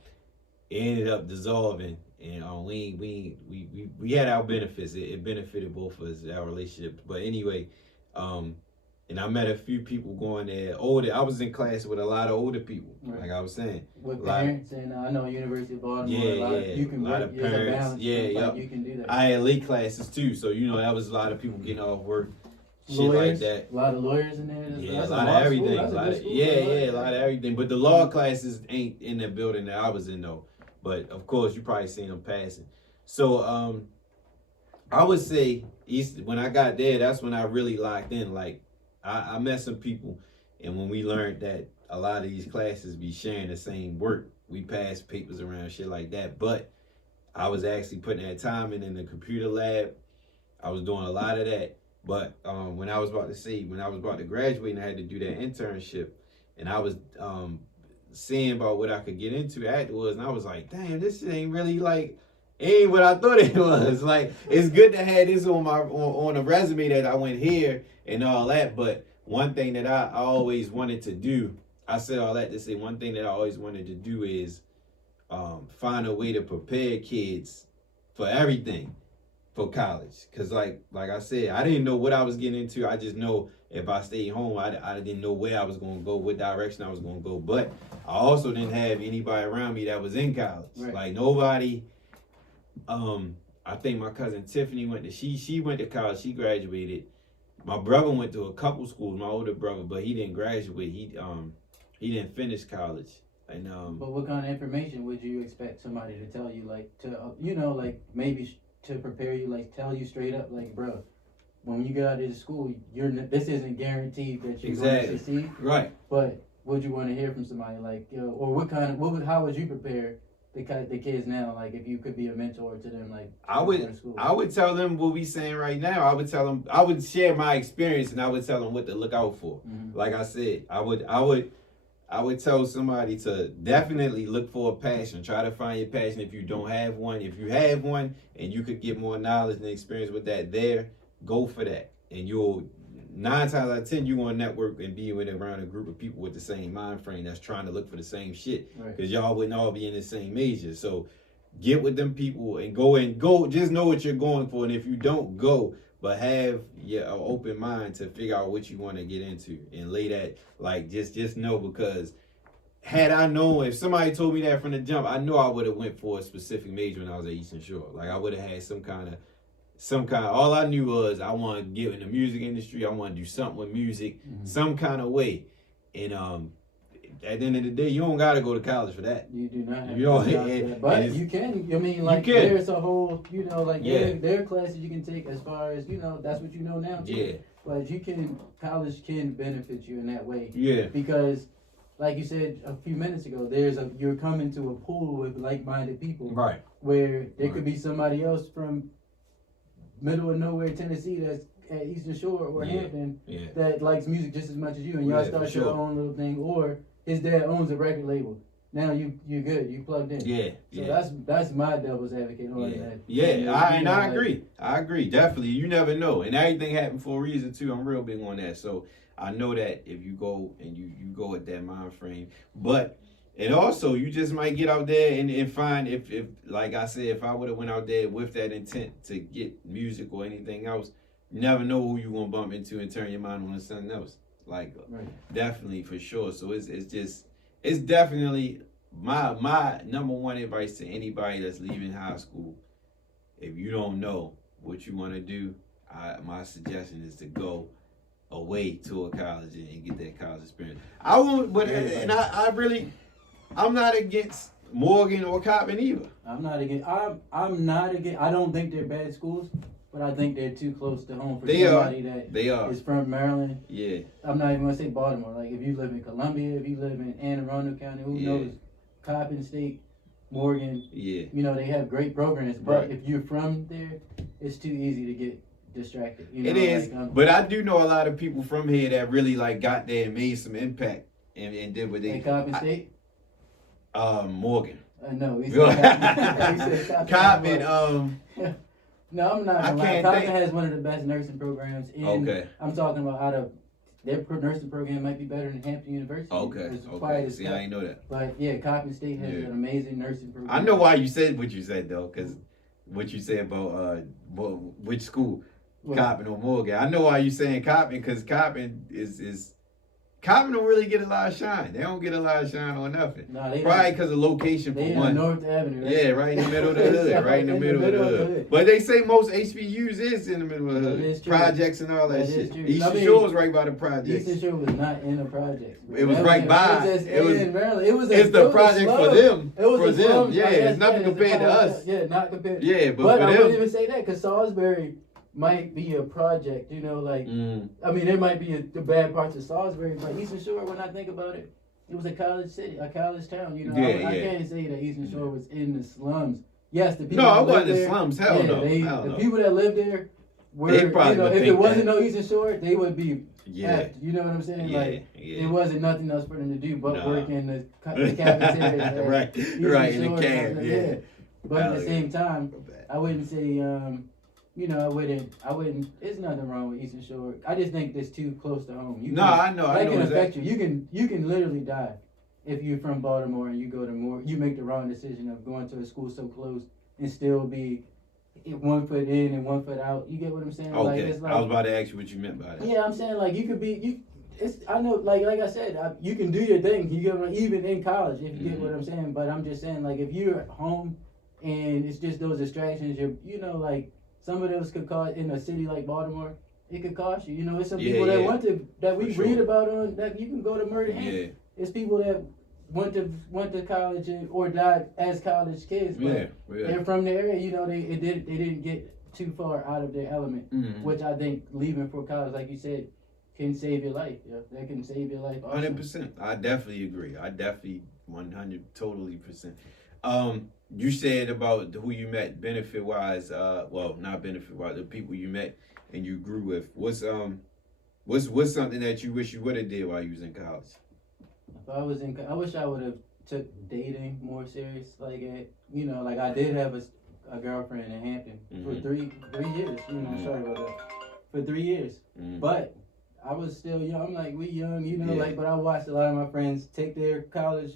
It ended up dissolving, and we had our benefits. It benefited both of us, our relationships. But anyway, And I met a few people going there older. I was in class with a lot of older people, Right. like I was saying. With parents, and I know University of Baltimore, Yeah, you can a lot work, of there's a parents. balance, Yeah, like, yep. you can do that. I had late classes too, so you know that was a lot of people getting off work, shit Lawyers, like that. a lot of lawyers in there. Yeah, That's a lot law of everything. school. That's a good school. A lot of everything. But the law classes ain't in the building that I was in though. But of course, you probably seen them passing. So I would say when I got there, that's when I really locked in. Like I met some people, and when we learned that a lot of these classes be sharing the same work, we passed papers around, shit like that. But I was actually putting that time in the computer lab. I was doing a lot of that. But when I was about to graduate and I had to do that internship, and I was seeing about what I could get into afterwards, and I was like, damn, this shit ain't really like, ain't what I thought it was. Like, it's good to have this on a resume that I went here and all that. But one thing that I always wanted to do, I said all that to say one thing that I always wanted to do is find a way to prepare kids for everything for college. Cause like I said, I didn't know what I was getting into. I just know if I stayed home, I didn't know where I was gonna go, what direction I was gonna go. But I also didn't have anybody around me that was in college. Right. Like nobody. I think my cousin Tiffany she went to college. She graduated. My brother went to a couple schools. My older brother, but he didn't graduate. He didn't finish college. And But what kind of information would you expect somebody to tell you, like to like maybe to prepare you, like tell you straight up, like, bro, when you get out of school, this isn't guaranteed that you're going to succeed. Right. But would you want to hear from somebody like, or how would you prepare the kids now, like if you could be a mentor to them, like I would tell them what we saying right now. I would share my experience, and I would tell them what to look out for. Mm-hmm. Like I said, I would tell somebody to definitely look for a passion. Try to find your passion if you don't have one. If you have one and you could get more knowledge and experience with that go for that. And you'll 9 times out of 10 you're gonna network and be around a group of people with the same mind frame that's trying to look for the same shit. Because y'all wouldn't all be in the same major. So get with them people and go. Just know what you're going for. And if you don't, go. But have your open mind to figure out what you want to get into and lay that, like, just know, because had I known, if somebody told me that from the jump, I know I would have went for a specific major when I was at Eastern Shore. Like, I would have had some kind of, all I knew was I want to get in the music industry. I want to do something with music, some kind of way. And at the end of the day, you don't got to go to college for that. You do not have to go for that. But you can. I mean, like, there's a whole, there are classes you can take as far as, that's what you know now, too. Yeah. But college can benefit you in that way. Yeah. Because, like you said a few minutes ago, you're coming to a pool with like-minded people. Right. Where there could be somebody else from middle of nowhere, Tennessee, that's at Eastern Shore or Hampton that likes music just as much as you, and y'all start your own little thing, or his dad owns a record label. Now you're good. You plugged in. Yeah. So that's my devil's advocate on that. Yeah. I agree. I agree. Definitely. You never know, and everything happened for a reason too. I'm real big on that. So I know that if you go and you go at that mind frame, but and also you just might get out there and find if like I said, if I would have went out there with that intent to get music or anything else, you never know who you gonna bump into and turn your mind on to something else. Like definitely for sure. So it's definitely my number one advice to anybody that's leaving high school. If you don't know what you want to do, my suggestion is to go away to a college and get that college experience. I won't, but and I'm not against Morgan or Coppin either. I'm not against. I don't think they're bad schools. But I think they're too close to home for somebody that is from Maryland. Yeah. I'm not even going to say Baltimore. Like, if you live in Columbia, if you live in Anne Arundel County, who knows? Coppin State, Morgan. Yeah. They have great programs. But if you're from there, it's too easy to get distracted. It is. But I do know a lot of people from here that really, like, got there and made some impact and did what they did. Coppin State? Morgan. No, he said Coppin. No, I'm not. Coppin has one of the best nursing programs. I'm talking about their nursing program might be better than Hampton University. Okay. See, I ain't know that. But yeah, Coppin State has an amazing nursing program. I know why you said what you said though, because what you said about which school. Coppin or Morgan. I know why you saying Coppin, because Coppin is Coppin don't really get a lot of shine. They don't get a lot of shine on nothing. No, they Probably because of location for they one. on North Avenue. Right? Yeah, right in the middle of the hood. Right in the middle of the hood. But they say most HBUs is in the middle of the hood. That is true. Projects and all that That is shit. true. Eastern Shore's right by the projects. Eastern Shore was not in the projects. It was right by. It's the project for them. It was for a them. slum. Yeah, it's nothing compared to us. Yeah, not compared. Yeah, but I for wouldn't them. even say that because Salisbury might be a project, you know, like, I mean, there might be the bad parts of Salisbury, but Eastern Shore, when I think about it, it was a college city, a college town, you know. I can't say that Eastern Shore was in the slums. Yes, the people No, that it wasn't lived the there, slums. Hell no. The people that lived there were, They probably you know, would if think it wasn't that. no Eastern Shore, they would be Yeah. effed, you know what I'm saying? Yeah, Like, yeah. it wasn't nothing else for them to do but Nah. work in the cafeteria. at Right, Eastern right, in the Shore or cab, something, yeah. But at Oh, the yeah. same time, I wouldn't say, you know, I wouldn't, there's nothing wrong with Eastern Shore. I just think it's too close to home. No, I know. That can exactly. affect you. You can literally die if you're from Baltimore and you go to you make the wrong decision of going to a school so close and still be 1 foot in and 1 foot out. You get what I'm saying? Okay, Like, it's like, I was about to ask you what you meant by that. yeah, I'm saying like you could be I know like I said you can do your thing. You get even in college if you get what I'm saying. But I'm just saying like if you're at home and it's just those distractions, you know like some of those could cause in a city like Baltimore. It could cost you. You know, it's some people that want to that we For read sure. about on that you can go to murder. Yeah, It's people that went to college or died as college kids, but yeah. they're from the area. You know, they didn't get too far out of their element, which I think leaving for college, like you said, can save your life. Yeah, that can save your life. 100%. I definitely agree. I definitely 100% you said about who you met benefit wise. Well, not benefit wise. The people you met and you grew with. What's something that you wish you would have did while you was in college? If I was I wish I would have took dating more serious. Like, you know, like I did have a girlfriend in Hampton for 3 years. You know, sorry about that. For 3 years, but I was still young. I'm like, we young, you know, like, but I watched a lot of my friends take their college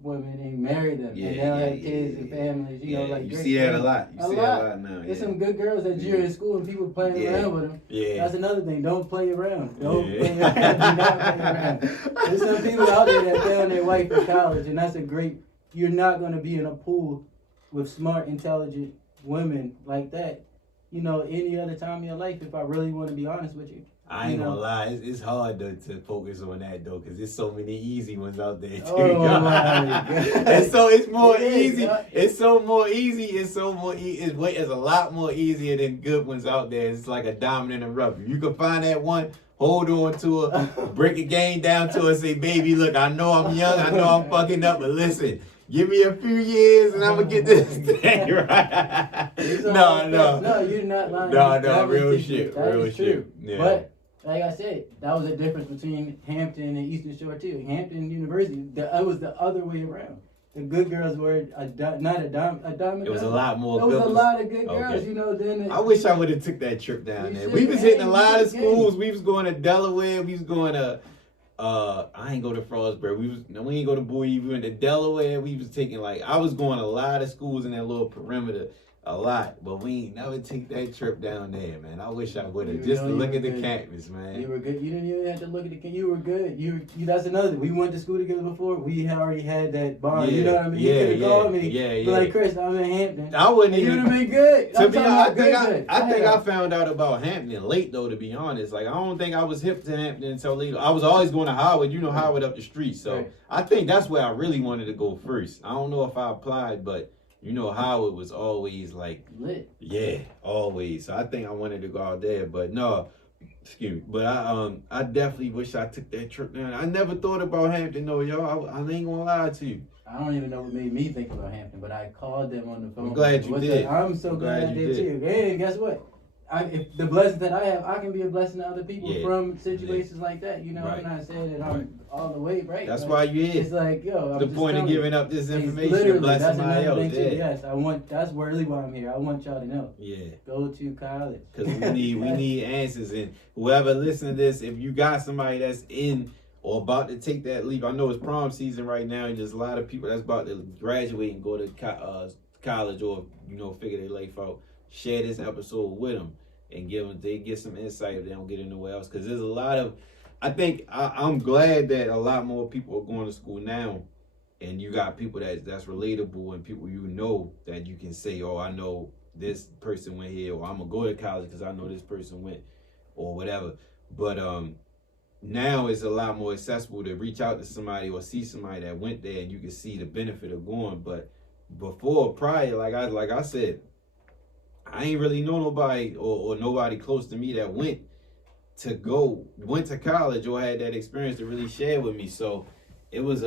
women and marry them, and now have kids and families, you know, like. You see that a lot. You see that a lot now. There's some good girls that you're in school and people playing around with them. Yeah. That's another thing. Don't play around. Don't play around. Do not play around. There's some people out there that found their wife in college, and that's you're not going to be in a pool with smart, intelligent women like that, you know, any other time in your life, if I really want to be honest with you. I ain't gonna lie, it's hard to focus on that though, cause there's so many easy ones out there too. Oh my God. And so it's more easy. Yeah. It's so more easy. It's a lot more easier than good ones out there. It's like a diamond in the rough. If you can find that one, hold on to her, break the game down to her, say, baby, look, I know I'm young, I know I'm fucking up, but listen, give me a few years and I'm gonna get this thing right. No, you're not lying. No, real shit. That Real is shit. true. Yeah. But like I said, that was a difference between Hampton and Eastern Shore too. Hampton University, it was the other way around. The good girls were not a diamond. It was a lot more good. There was good a lot of good girls, Okay. you know. Then I wish I would have took that trip down You there. should. We was hitting a Hey, lot you of should. schools. We was going to Delaware. We was going to I ain't go to Frostburg. We ain't go to Bowie. We went to Delaware. We was taking I was going to a lot of schools in that little perimeter. A lot, but we ain't never take that trip down there, man. I wish I would have just to look at the campus, man. You were good. You didn't even have to look at the. You were good. You. That's another thing. We went to school together before. We already had that bond. Yeah, You know what I mean? yeah, You could have called me. yeah. Like, Chris, I'm in Hampton. I wouldn't You even. would have been good. To be honest, good. I think I found out about Hampton late though. To be honest, I don't think I was hip to Hampton until later. I was always going to Howard. You know Howard up the street, so Right. I think that's where I really wanted to go first. I don't know if I applied, but. You know, Howard was always lit. Yeah, always. So I think I wanted to go out there, but no, excuse me. But I definitely wish I took that trip down. I never thought about Hampton, though, y'all. I ain't gonna lie to you. I don't even know what made me think about Hampton, but I called them on the phone. I'm glad you did. I'm so glad I did too. And guess what? If the blessings that I have, I can be a blessing to other people from situations like that. You know, Right. I'm not saying that I'm all the way right. That's why you It's here. like, yo, I'm The just point of telling you. giving up this It's information to literally, bless that's somebody another else. thing too. Yeah. Yes, that's really why I'm here. I want y'all to know. Yeah. Go to college. Because we need answers. And whoever listen to this, if you got somebody that's in or about to take that leap, I know it's prom season right now, and there's a lot of people that's about to graduate and go to college or, figure their life out. Share this episode with them. and they get some insight if they don't get anywhere else. Because there's a lot of, I'm glad that a lot more people are going to school now, and you got people that's relatable and people that you can say, oh, I know this person went here, or I'm gonna go to college because I know this person went, or whatever. But now it's a lot more accessible to reach out to somebody or see somebody that went there, and you can see the benefit of going. But prior, like I said, I ain't really know nobody or nobody close to me that went to college or had that experience to really share with me. So it was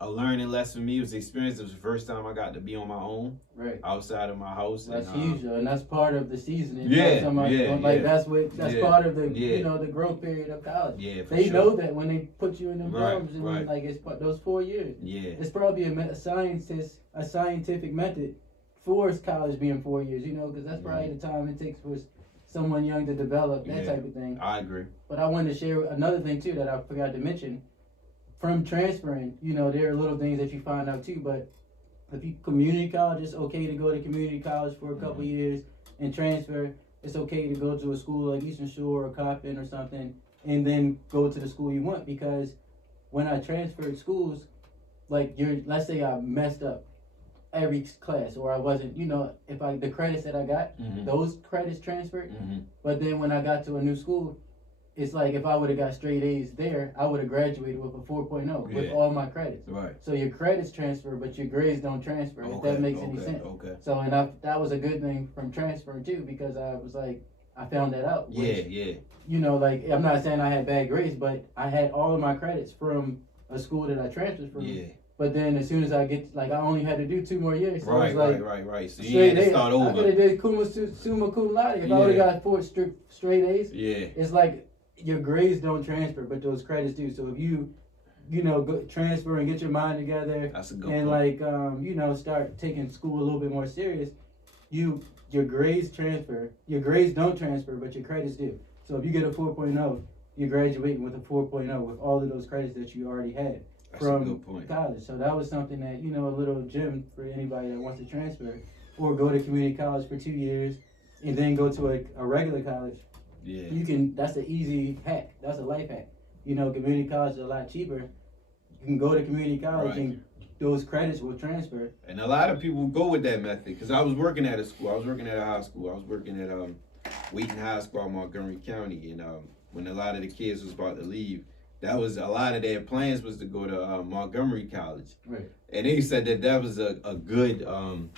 a learning lesson for me. It was an experience. It was the first time I got to be on my own, right, outside of my house. That's huge, and that's part of the seasoning. That's part of the the growth period of college. Yeah, for they sure. know that when they put you in them Right, dorms, and right. like it's those 4 years. Yeah, It's probably a scientific method for college being 4 years. Because that's probably the time it takes for someone young to develop that type of thing. I agree. But I wanted to share another thing too that I forgot to mention. From transferring, there are little things that you find out too. But if you community college, it's okay to go to community college for a couple years and transfer. It's okay to go to a school like Eastern Shore or Coppin or something, and then go to the school you want. Because when I transferred schools, let's say I messed up every class, or I wasn't, the credits that I got, those credits transferred. But then when I got to a new school, it's like if I would have got straight A's there, I would have graduated with a 4.0 with all my credits. Right. So your credits transfer, but your grades don't transfer, if that makes any sense. Okay. So, that was a good thing from transferring too, because I was like, I found that out. Yeah. I'm not saying I had bad grades, but I had all of my credits from a school that I transferred from. Yeah. But then as soon as I I only had to do 2 more years. So Right. So you had to start over. I could have did summa cum laude. If I would have got 4 straight A's, it's like your grades don't transfer, but those credits do. So if you, go transfer and get your mind together, That's a good and point. start taking school a little bit more serious, your grades transfer. Your grades don't transfer, but your credits do. So if you get a 4.0, you're graduating with a 4.0 with all of those credits that you already had. That's From a good point. college. So that was something that, a little gem for anybody that wants to transfer or go to community college for 2 years and then go to a regular college. Yeah. That's an easy hack. That's a life hack. Community college is a lot cheaper. You can go to community college and those credits will transfer. And a lot of people go with that method, because I was working at a school. I was working at a high school. I was working at Wheaton High School in Montgomery County. And when a lot of the kids was about to leave, that was a lot of their plans was to go to Montgomery College. Right. And they said that was a good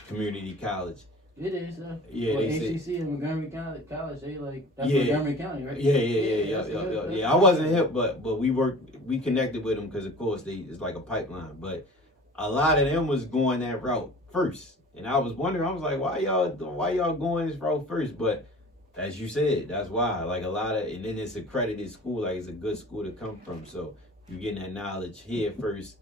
community college. It is. Yeah, well, they HCC and Montgomery College, they that's Yeah. Montgomery County, right? Yeah. I wasn't hip, but we connected with them because of course it's like a pipeline. But a lot of them was going that route first, and I was wondering, I was like, why y'all going this route first? But as you said, that's why. Like and then it's accredited school, like it's a good school to come from. So you're getting that knowledge here first,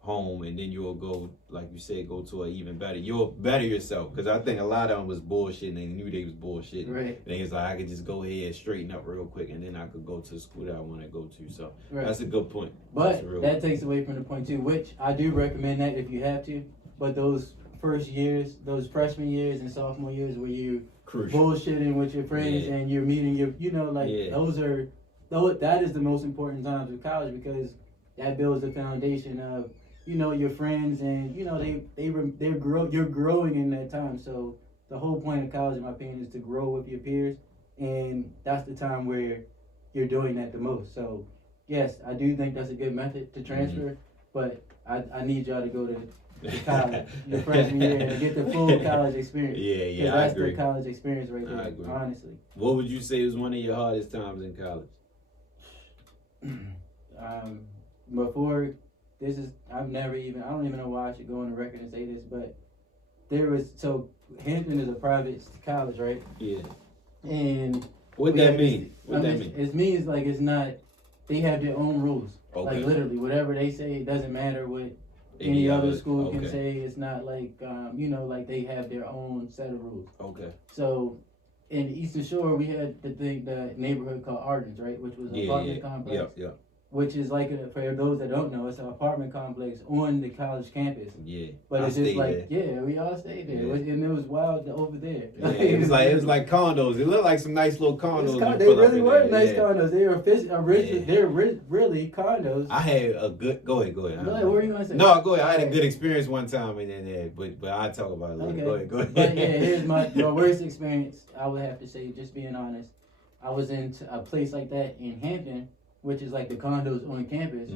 home, and then you'll go, like you said, go to an even better. You'll better yourself, because I think a lot of them was bullshit and they knew they was bullshit. Right. And it's like I could just go ahead and straighten up real quick, and then I could go to the school that I want to go to. So that's a good point. But that takes away from the point too, which I do recommend that if you have to. But those first years, those freshman years and sophomore years where you bullshitting with your friends and you're meeting that is the most important times of college, because that builds the foundation of your friends, and you're growing in that time. So the whole point of college, in my opinion, is to grow with your peers, and that's the time where you're doing that the most. So yes, I do think that's a good method to transfer, but I need y'all to go to college your freshman year and get the full college experience. Yeah, that's I agree. the college experience right there. I agree. Honestly. What would you say was one of your hardest times in college? Before this is, I don't even know why I should go on the record and say this, but Hampton is a private college, right? Yeah. And what that mean? It means like it's not, they have their own rules. Okay. Like literally, whatever they say, it doesn't matter what any other school can say. It's not like, like they have their own set of rules. Okay. So in Eastern Shore, we had the neighborhood called Ardens, right? Which was an apartment complex. Yep. which is like for those that don't know, it's an apartment complex on the college campus. Yeah, But I it's just stayed like there. yeah, we all stayed there, and it was wild over there. Yeah, it was like condos. It looked like some nice little condos. They really were nice yeah. condos. They were originally Yeah. they're really condos. I had a good. Go ahead. Go ahead. What were you gonna say? No, go ahead. I had a good experience one time, and then but I'll talk about it later. Okay. Go ahead. But yeah, here's my worst experience. I would have to say, just being honest, I was in a place like that in Hampton, which is like the condos on campus,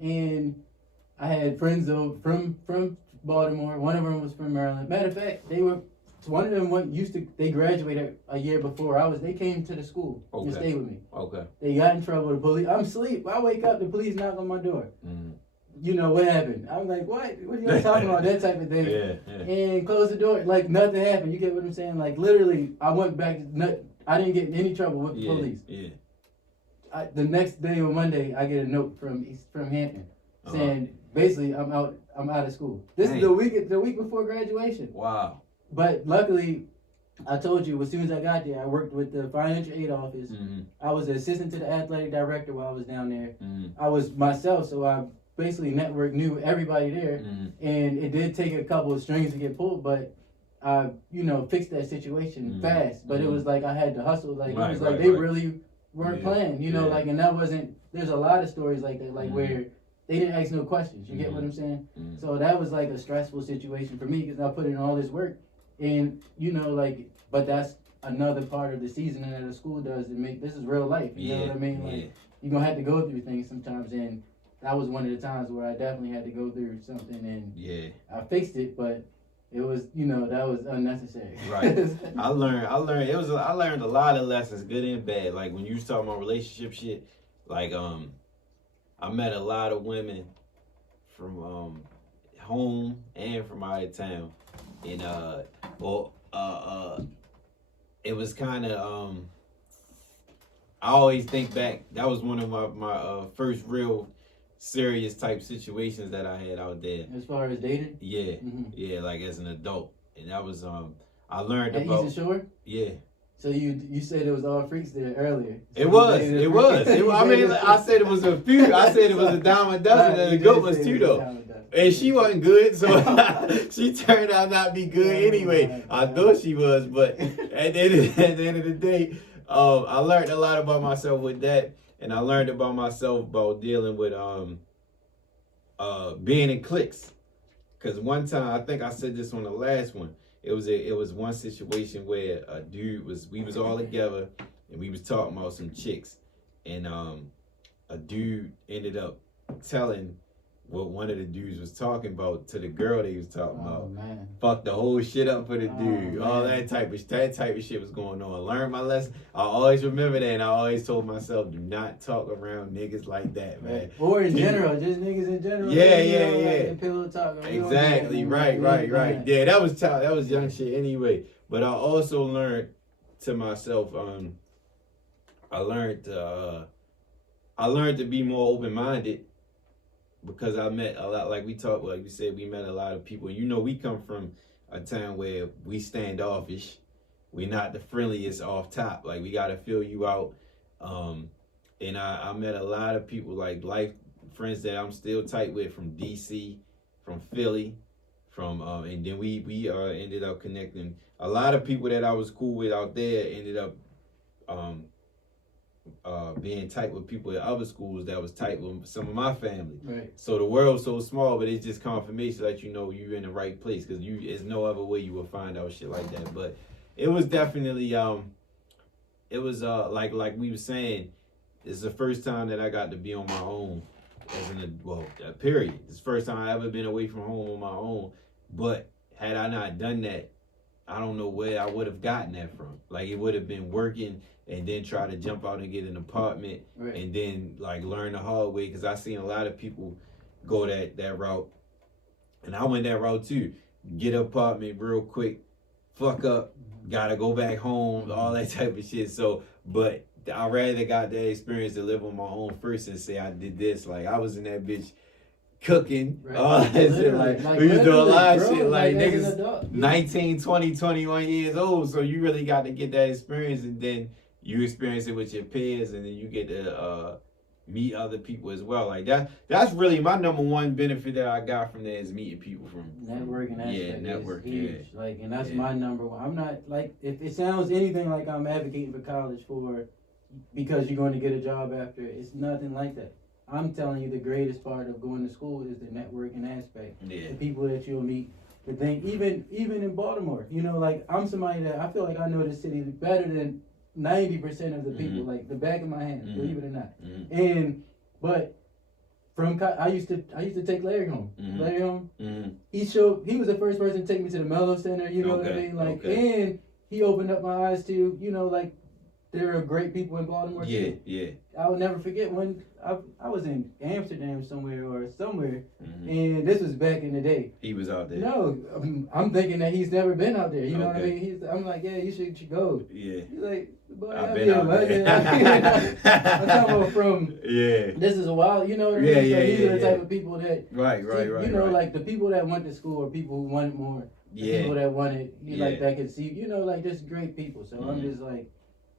and I had friends though from Baltimore. One of them was from Maryland. Matter of fact, one of them they graduated a year before they came to the school to stay with me. Okay. They got in trouble. The police. I'm asleep. I wake up. The police knock on my door. You know what happened? I'm like, what? What are you guys talking about? That type of thing. Yeah. And close the door. Like nothing happened. You get what I'm saying? Like literally, I went back. I didn't get in any trouble with the police. Yeah. The next day on Monday, I get a note from Hampton saying basically I'm out of school. This is the week before graduation. Wow. But luckily, I told you, as soon as I got there, I worked with the financial aid office. I was the assistant to the athletic director while I was down there. I was myself, so I basically knew everybody there. And it did take a couple of strings to get pulled, but I, fixed that situation fast. But it was like I had to hustle. Like, it was like they really weren't playing, and that wasn't, there's a lot of stories like that, where they didn't ask no questions. You get what I'm saying? So that was like a stressful situation for me because I put in all this work. And, but that's another part of the seasoning that the school does to make, this is real life. You know what I mean? Like, you're going to have to go through things sometimes. And that was one of the times where I definitely had to go through something. And I fixed it, but it was, that was unnecessary. Right. I learned a lot of lessons, good and bad. Like when you was talking about relationship shit, like, I met a lot of women from, home and from out of town. And it was kind of I always think back. That was one of my first real serious type situations that I had out there. As far as dating? Yeah, yeah, like as an adult, and that was I learned at about Eastern Shore. Yeah. So you said it was all freaks there earlier. So it was. I mean, I said it was a few. I said it was a dime a dozen, and the good ones too, though. And she wasn't good, so she turned out not to be good anyway. I thought she was, but at the end of the day, I learned a lot about myself with that, and I learned about myself about dealing with being in cliques. Cause one time, I think I said this on the last one. It was one situation where we was all together and we was talking about some chicks, and a dude ended up telling what one of the dudes was talking about to the girl that he was talking about. Man. Fucked the whole shit up for the dude. All that type of shit was going on. I learned my lesson. I always remember that, and I always told myself, do not talk around niggas like that, man. Or in general, just niggas in general. Yeah. Pillow talk. Exactly. Right. Yeah, that was young shit anyway. But I also learned to myself, I learned to be more open-minded. Because I met a lot, like we said, we met a lot of people. We come from a town where we standoffish. We're not the friendliest off top. Like, we got to fill you out. And I met a lot of people, like life friends that I'm still tight with from DC, from Philly, and then we ended up connecting. A lot of people that I was cool with out there ended up being tight with people at other schools that was tight with some of my family. Right. So the world's so small, but it's just confirmation that you're in the right place, because there's no other way you will find out shit like that. But it was definitely like we were saying, it's the first time that I got to be on my own period. It's the first time I ever been away from home on my own. But had I not done that, I don't know where I would have gotten that from. Like, it would have been working and then try to jump out and get an apartment, right, and then like learn the hard way, because I seen a lot of people go that route, and I went that route too. Get an apartment real quick, fuck up, gotta go back home, all that type of shit. So, but I rather got that experience to live on my own first and say I did this. Like, I was in that bitch cooking, right, all that shit. Like we was doing a lot of shit. Like niggas 19, 20, 21 years old. So you really got to get that experience, and then you experience it with your peers, and then you get to meet other people as well. Like that's really my number one benefit that I got from there is meeting people from networking aspect network, is huge. Like, and that's Yeah. my number one. I'm not like, if it sounds anything like I'm advocating for college for because you're going to get a job after, it's nothing like that. I'm telling you, the greatest part of going to school is the networking aspect. Yeah. The people that you'll meet. The thing, even in Baltimore, you know, like I'm somebody that I feel like I know the city better than 90% of the people, like the back of my hand, believe it or not. And but I used to take Larry home. Larry home. He was the first person to take me to the Mellow Center. You know what I mean? Like, and he opened up my eyes to, you know, like there are great people in Baltimore too. Yeah. I will never forget when I was in Amsterdam somewhere, and this was back in the day. He was out there. No, I'm thinking that he's never been out there. You know what I mean? I'm like, yeah, you should go. Yeah. He's like, boy, I've been out there. I'm talking about from. Yeah. This is a while. You know what I mean? Yeah, so these are the type of people that. Right. You know, like the people that went to school are people who wanted more. The people that wanted, like that could see. You know, like just great people. So I'm just like,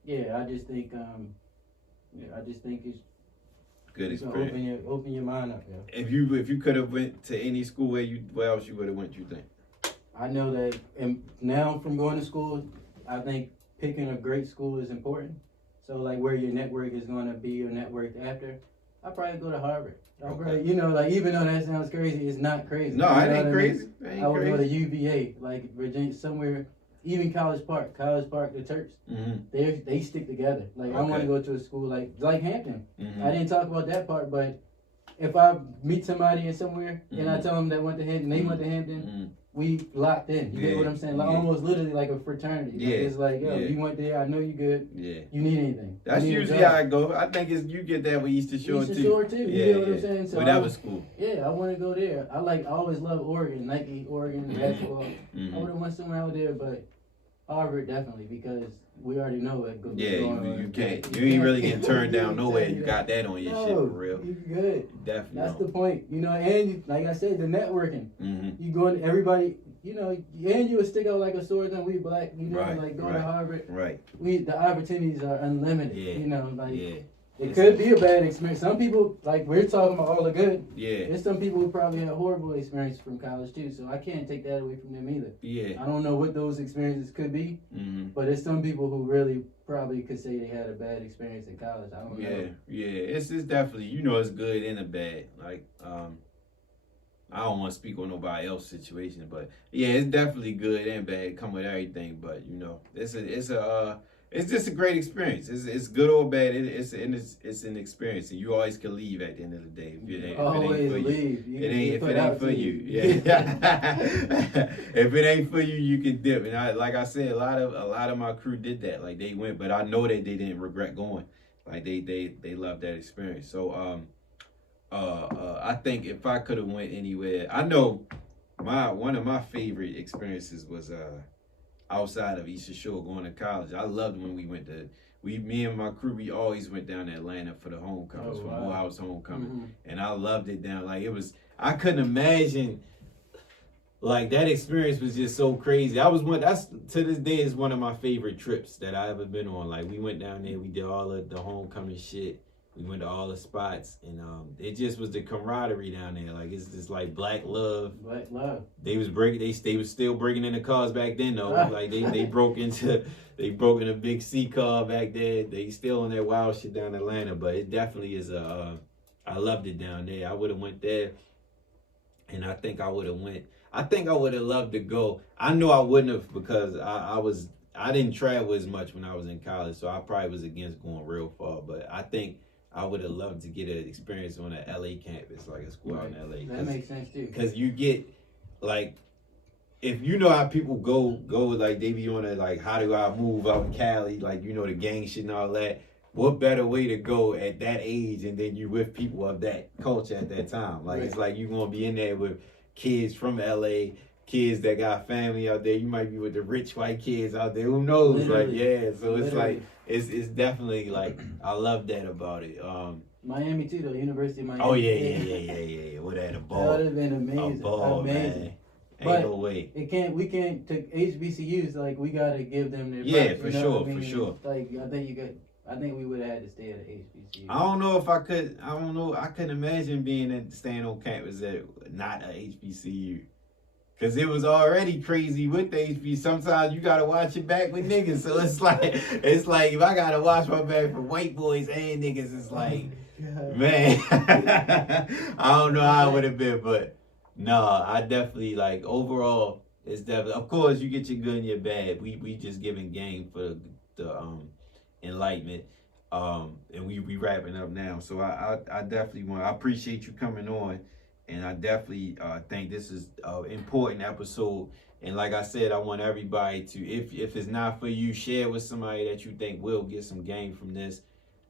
yeah, I just think it's. Good experience. Open your mind up, yeah. If you could have went to any school where else you would have went, you think? I know that, and now from going to school, I think picking a great school is important. So like where your network is going to be your network after, I'd probably go to Harvard. Probably, you know, like even though that sounds crazy, it's not crazy. No, it ain't crazy. I would go to UVA, like Virginia, somewhere. Even College Park, the Turks, they stick together. Like I want to go to a school like Hampton. I didn't talk about that part, but if I meet somebody in somewhere and I tell them that went to Hampton, they went to Hampton, we locked in. You get what I'm saying? Like almost literally like a fraternity. Like, it's like, yo, you went there, I know you good. Yeah. You need anything? That's usually how I go. I think you get that with Eastern Shore too. Eastern Shore too. You get what I'm saying? So that was cool. Yeah, I want to go there. I always love Oregon, Nike, Oregon basketball. I would have went somewhere out there, but Harvard definitely, because we already know what goes on. You can't. You ain't really getting turned down nowhere. You got that on your shit for real. You good. Definitely. That's the point. You know, and like I said, the networking. You going, everybody, you know, and you would stick out like a sore thumb. We black, you know, like going to Harvard. Right. The opportunities are unlimited. Yeah. You know, like it could be a bad experience. Some people, like we're talking about all the good. Yeah. There's some people who probably had horrible experiences from college too, so I can't take that away from them either. Yeah. I don't know what those experiences could be, but there's some people who really probably could say they had a bad experience in college. I don't know. Yeah. It's definitely, you know, it's good and a bad. Like, I don't want to speak on nobody else's situation, but yeah, it's definitely good and bad. Come with everything, but you know, it's just a great experience. It's good or bad. It's an experience, and you always can leave at the end of the day. If it ain't for you. Yeah. If it ain't for you, you can dip. And like I said, a lot of my crew did that. Like they went, but I know that they didn't regret going. Like they loved that experience. So I think if I could have went anywhere, I know one of my favorite experiences was outside of Eastern Shore going to college. I loved when me and my crew, we always went down to Atlanta for the homecomings, for Morehouse homecoming. And I loved it down. Like I couldn't imagine, like that experience was just so crazy. That's to this day is one of my favorite trips that I ever been on. Like we went down there, we did all of the homecoming shit. We went to all the spots, and it just was the camaraderie down there. Like it's just like black love. Black love. They was still breaking into cars back then though. Like they broke in a big C car back there. They still on that wild shit down in Atlanta, but it definitely is I loved it down there. I would have went there, and I think I would have loved to go. I know I wouldn't have because I didn't travel as much when I was in college, so I probably was against going real far. But I think I would have loved to get an experience on an LA campus, like a school out in LA. That makes sense too. Because you get, like, if you know how people go, like, they be on it, like, how do I move out in Cali, like, you know, the gang shit and all that. What better way to go at that age and then you with people of that culture at that time? Like, it's like you're going to be in there with kids from LA, kids that got family out there. You might be with the rich white kids out there. Who knows? Literally. Like, so it's like, it's definitely like, I love that about it. Miami too, though. University of Miami. Oh, yeah. Would have had a ball. That would have been amazing. A ball, amazing. Man. But ain't no way. We can't take HBCUs, like, we got to give them their yeah, props, for you know sure, what I mean? for sure. Like, I think I think we would have had to stay at a HBCU. I don't know if I could. I don't know. I couldn't imagine staying on campus at not a HBCU. Cause it was already crazy with the HB. Sometimes you gotta watch your back with niggas. So it's like if I gotta watch my back for white boys and niggas, it's like, man, I don't know how it would have been, but no, I definitely like overall. It's definitely, of course, you get your good and your bad. We just giving game for the enlightenment, and we wrapping up now. So I definitely I appreciate you coming on. And I definitely think this is an important episode. And like I said, I want everybody to, if it's not for you, share with somebody that you think will get some gain from this.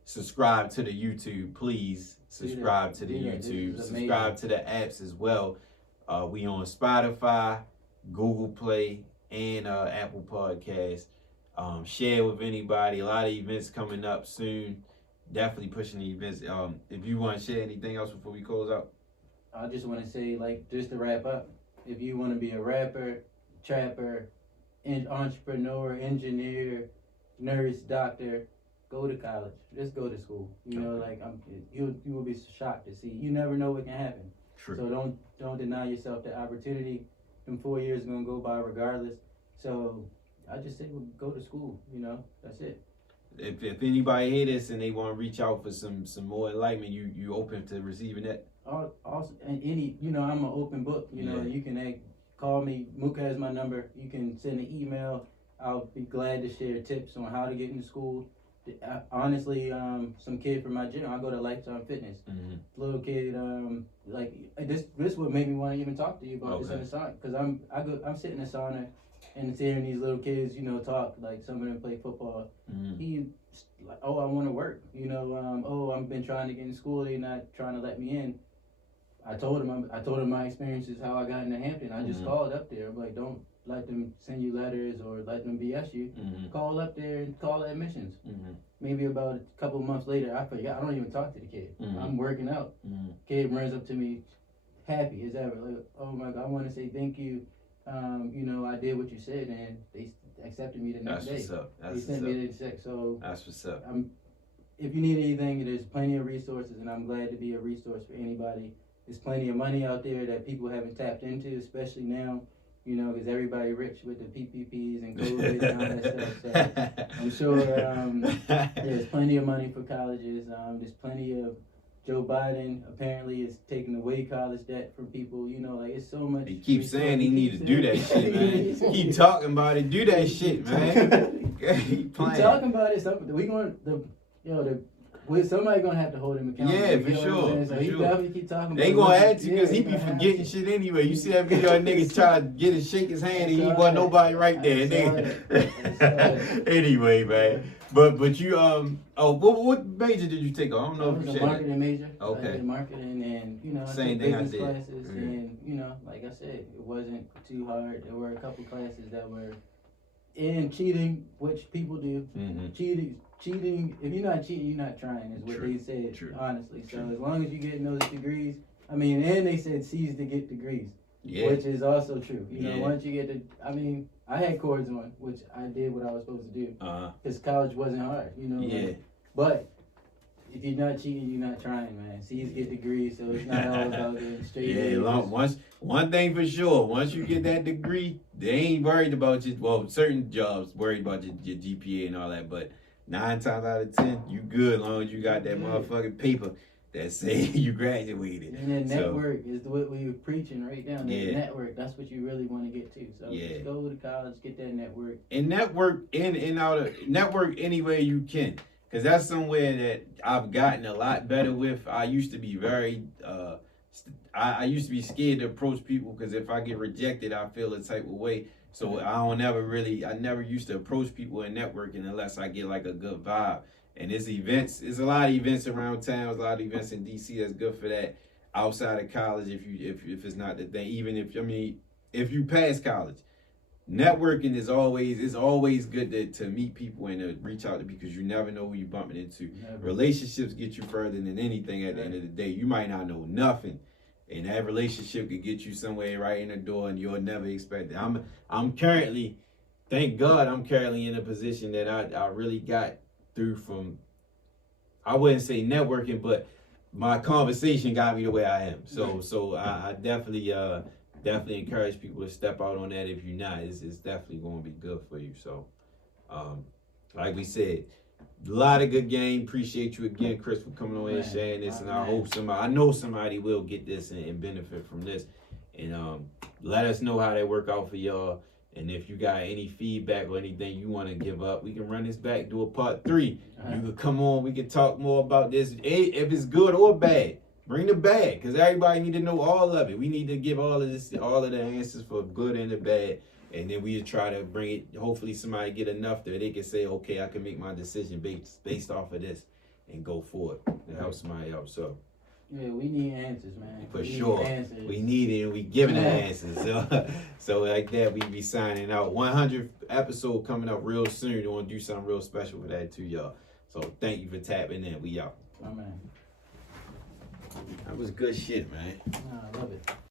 Subscribe to the YouTube, please. Subscribe to the YouTube. Subscribe to the apps as well. We on Spotify, Google Play, and Apple Podcasts. Share with anybody. A lot of events coming up soon. Definitely pushing the events. If you want to share anything else before we close out. I just want to say, like, just to wrap up, if you want to be a rapper, trapper, entrepreneur, engineer, nurse, doctor, go to college. Just go to school. You know, like, you will be shocked to see. You never know what can happen. True. So don't deny yourself the opportunity. Them 4 years are gonna go by regardless. So I just say, well, go to school. You know, that's it. If anybody hear this and they want to reach out for some more enlightenment, you open to receiving that. Also, and I'm an open book. You know, you can call me. Mook has my number. You can send an email. I'll be glad to share tips on how to get into school. Honestly, some kid from my gym. I go to Lifetime Fitness. Mm-hmm. Little kid, like this would make me want to even talk to you about this in the sauna, because I'm sitting in the sauna and hearing these little kids, talk. Like some of them play football. Mm-hmm. He like, I want to work. I've been trying to get in school. They're not trying to let me in. I told him my experiences, how I got into Hampton. I just called up there. I'm like, don't let them send you letters or let them BS you. Mm-hmm. Call up there and call admissions. Mm-hmm. Maybe about a couple of months later, I forgot. I don't even talk to the kid. Mm-hmm. I'm working out. Mm-hmm. Kid runs up to me, happy as ever. Like, oh my God, I want to say thank you. I did what you said, and they accepted me the next day. That's what's up. They sent me the check. So that's what's up. If you need anything, there's plenty of resources, and I'm glad to be a resource for anybody. There's plenty of money out there that people haven't tapped into, especially now, because everybody rich with the PPPs and COVID and all that stuff. So I'm sure there's plenty of money for colleges. There's plenty of Joe Biden apparently is taking away college debt from people. It's so much. He keeps saying he need to do that shit, man. Keep talking about it. Do that shit, man. Keep talking about it. Somebody gonna have to hold him accountable. Yeah, for sure. So he definitely keep talking about it. They gonna add to because he be forgetting shit anyway. You see that video of niggas try to shake his hand and he wasn't nobody right there. Anyway, man. But you what major did you take? I don't know if you said marketing major. Okay. I did marketing and same thing I did. Classes and like I said, it wasn't too hard. There were a couple classes that were in cheating, which people do. Mm-hmm. Cheating. If you're not cheating, you're not trying. Is what they said. True. Honestly, so as long as you get those degrees, and they said C's to get degrees, which is also true. Once you get I had chords on, which I did what I was supposed to do, because college wasn't hard. But if you're not cheating, you're not trying, man. C's get degrees, so it's not all about getting straight A's. One thing for sure, once you get that degree, they ain't worried about you. Well, certain jobs worried about your GPA and all that, but 9 times out of 10, you good as long as you got that motherfucking paper that say you graduated. And then network is what we were preaching right now. Network, that's what you really want to get to. So just go to college, get that network. And network network any way you can. Because that's somewhere that I've gotten a lot better with. I used to be I used to be scared to approach people because if I get rejected, I feel a type of way. So I never used to approach people in networking unless I get like a good vibe. And there's a lot of events around town, there's a lot of events in DC that's good for that. Outside of college, if it's not the thing, even if you pass college, networking is always good to meet people and to reach out to, because you never know who you're bumping into. Relationships get you further than anything at the end of the day. You might not know nothing, and that relationship could get you somewhere right in the door, and you'll never expect it. I'm currently, thank God, I'm currently in a position that I really got through from, I wouldn't say networking, but my conversation got me the way I am. So Right. so I definitely encourage people to step out on that. If you're not, it's definitely going to be good for you. So like we said, a lot of good game. Appreciate you again, Chris, for coming on and sharing this. And I hope I know somebody will get this and benefit from this. And let us know how that work out for y'all. And if you got any feedback or anything you want to give up, we can run this back, do a part 3. You can come on, we can talk more about this. If it's good or bad, bring the bad, because everybody need to know all of it. We need to give all of the answers for good and the bad. And then we try to bring it, hopefully somebody get enough that they can say, okay, I can make my decision based off of this and go for it and help somebody else. So yeah, we need answers, man. for sure. We need it and we giving the answers. So like that, we be signing out. 100th episode coming up real soon. We want to do something real special for that too, y'all. So thank you for tapping in. We out. Oh, man. That was good shit, man. I love it.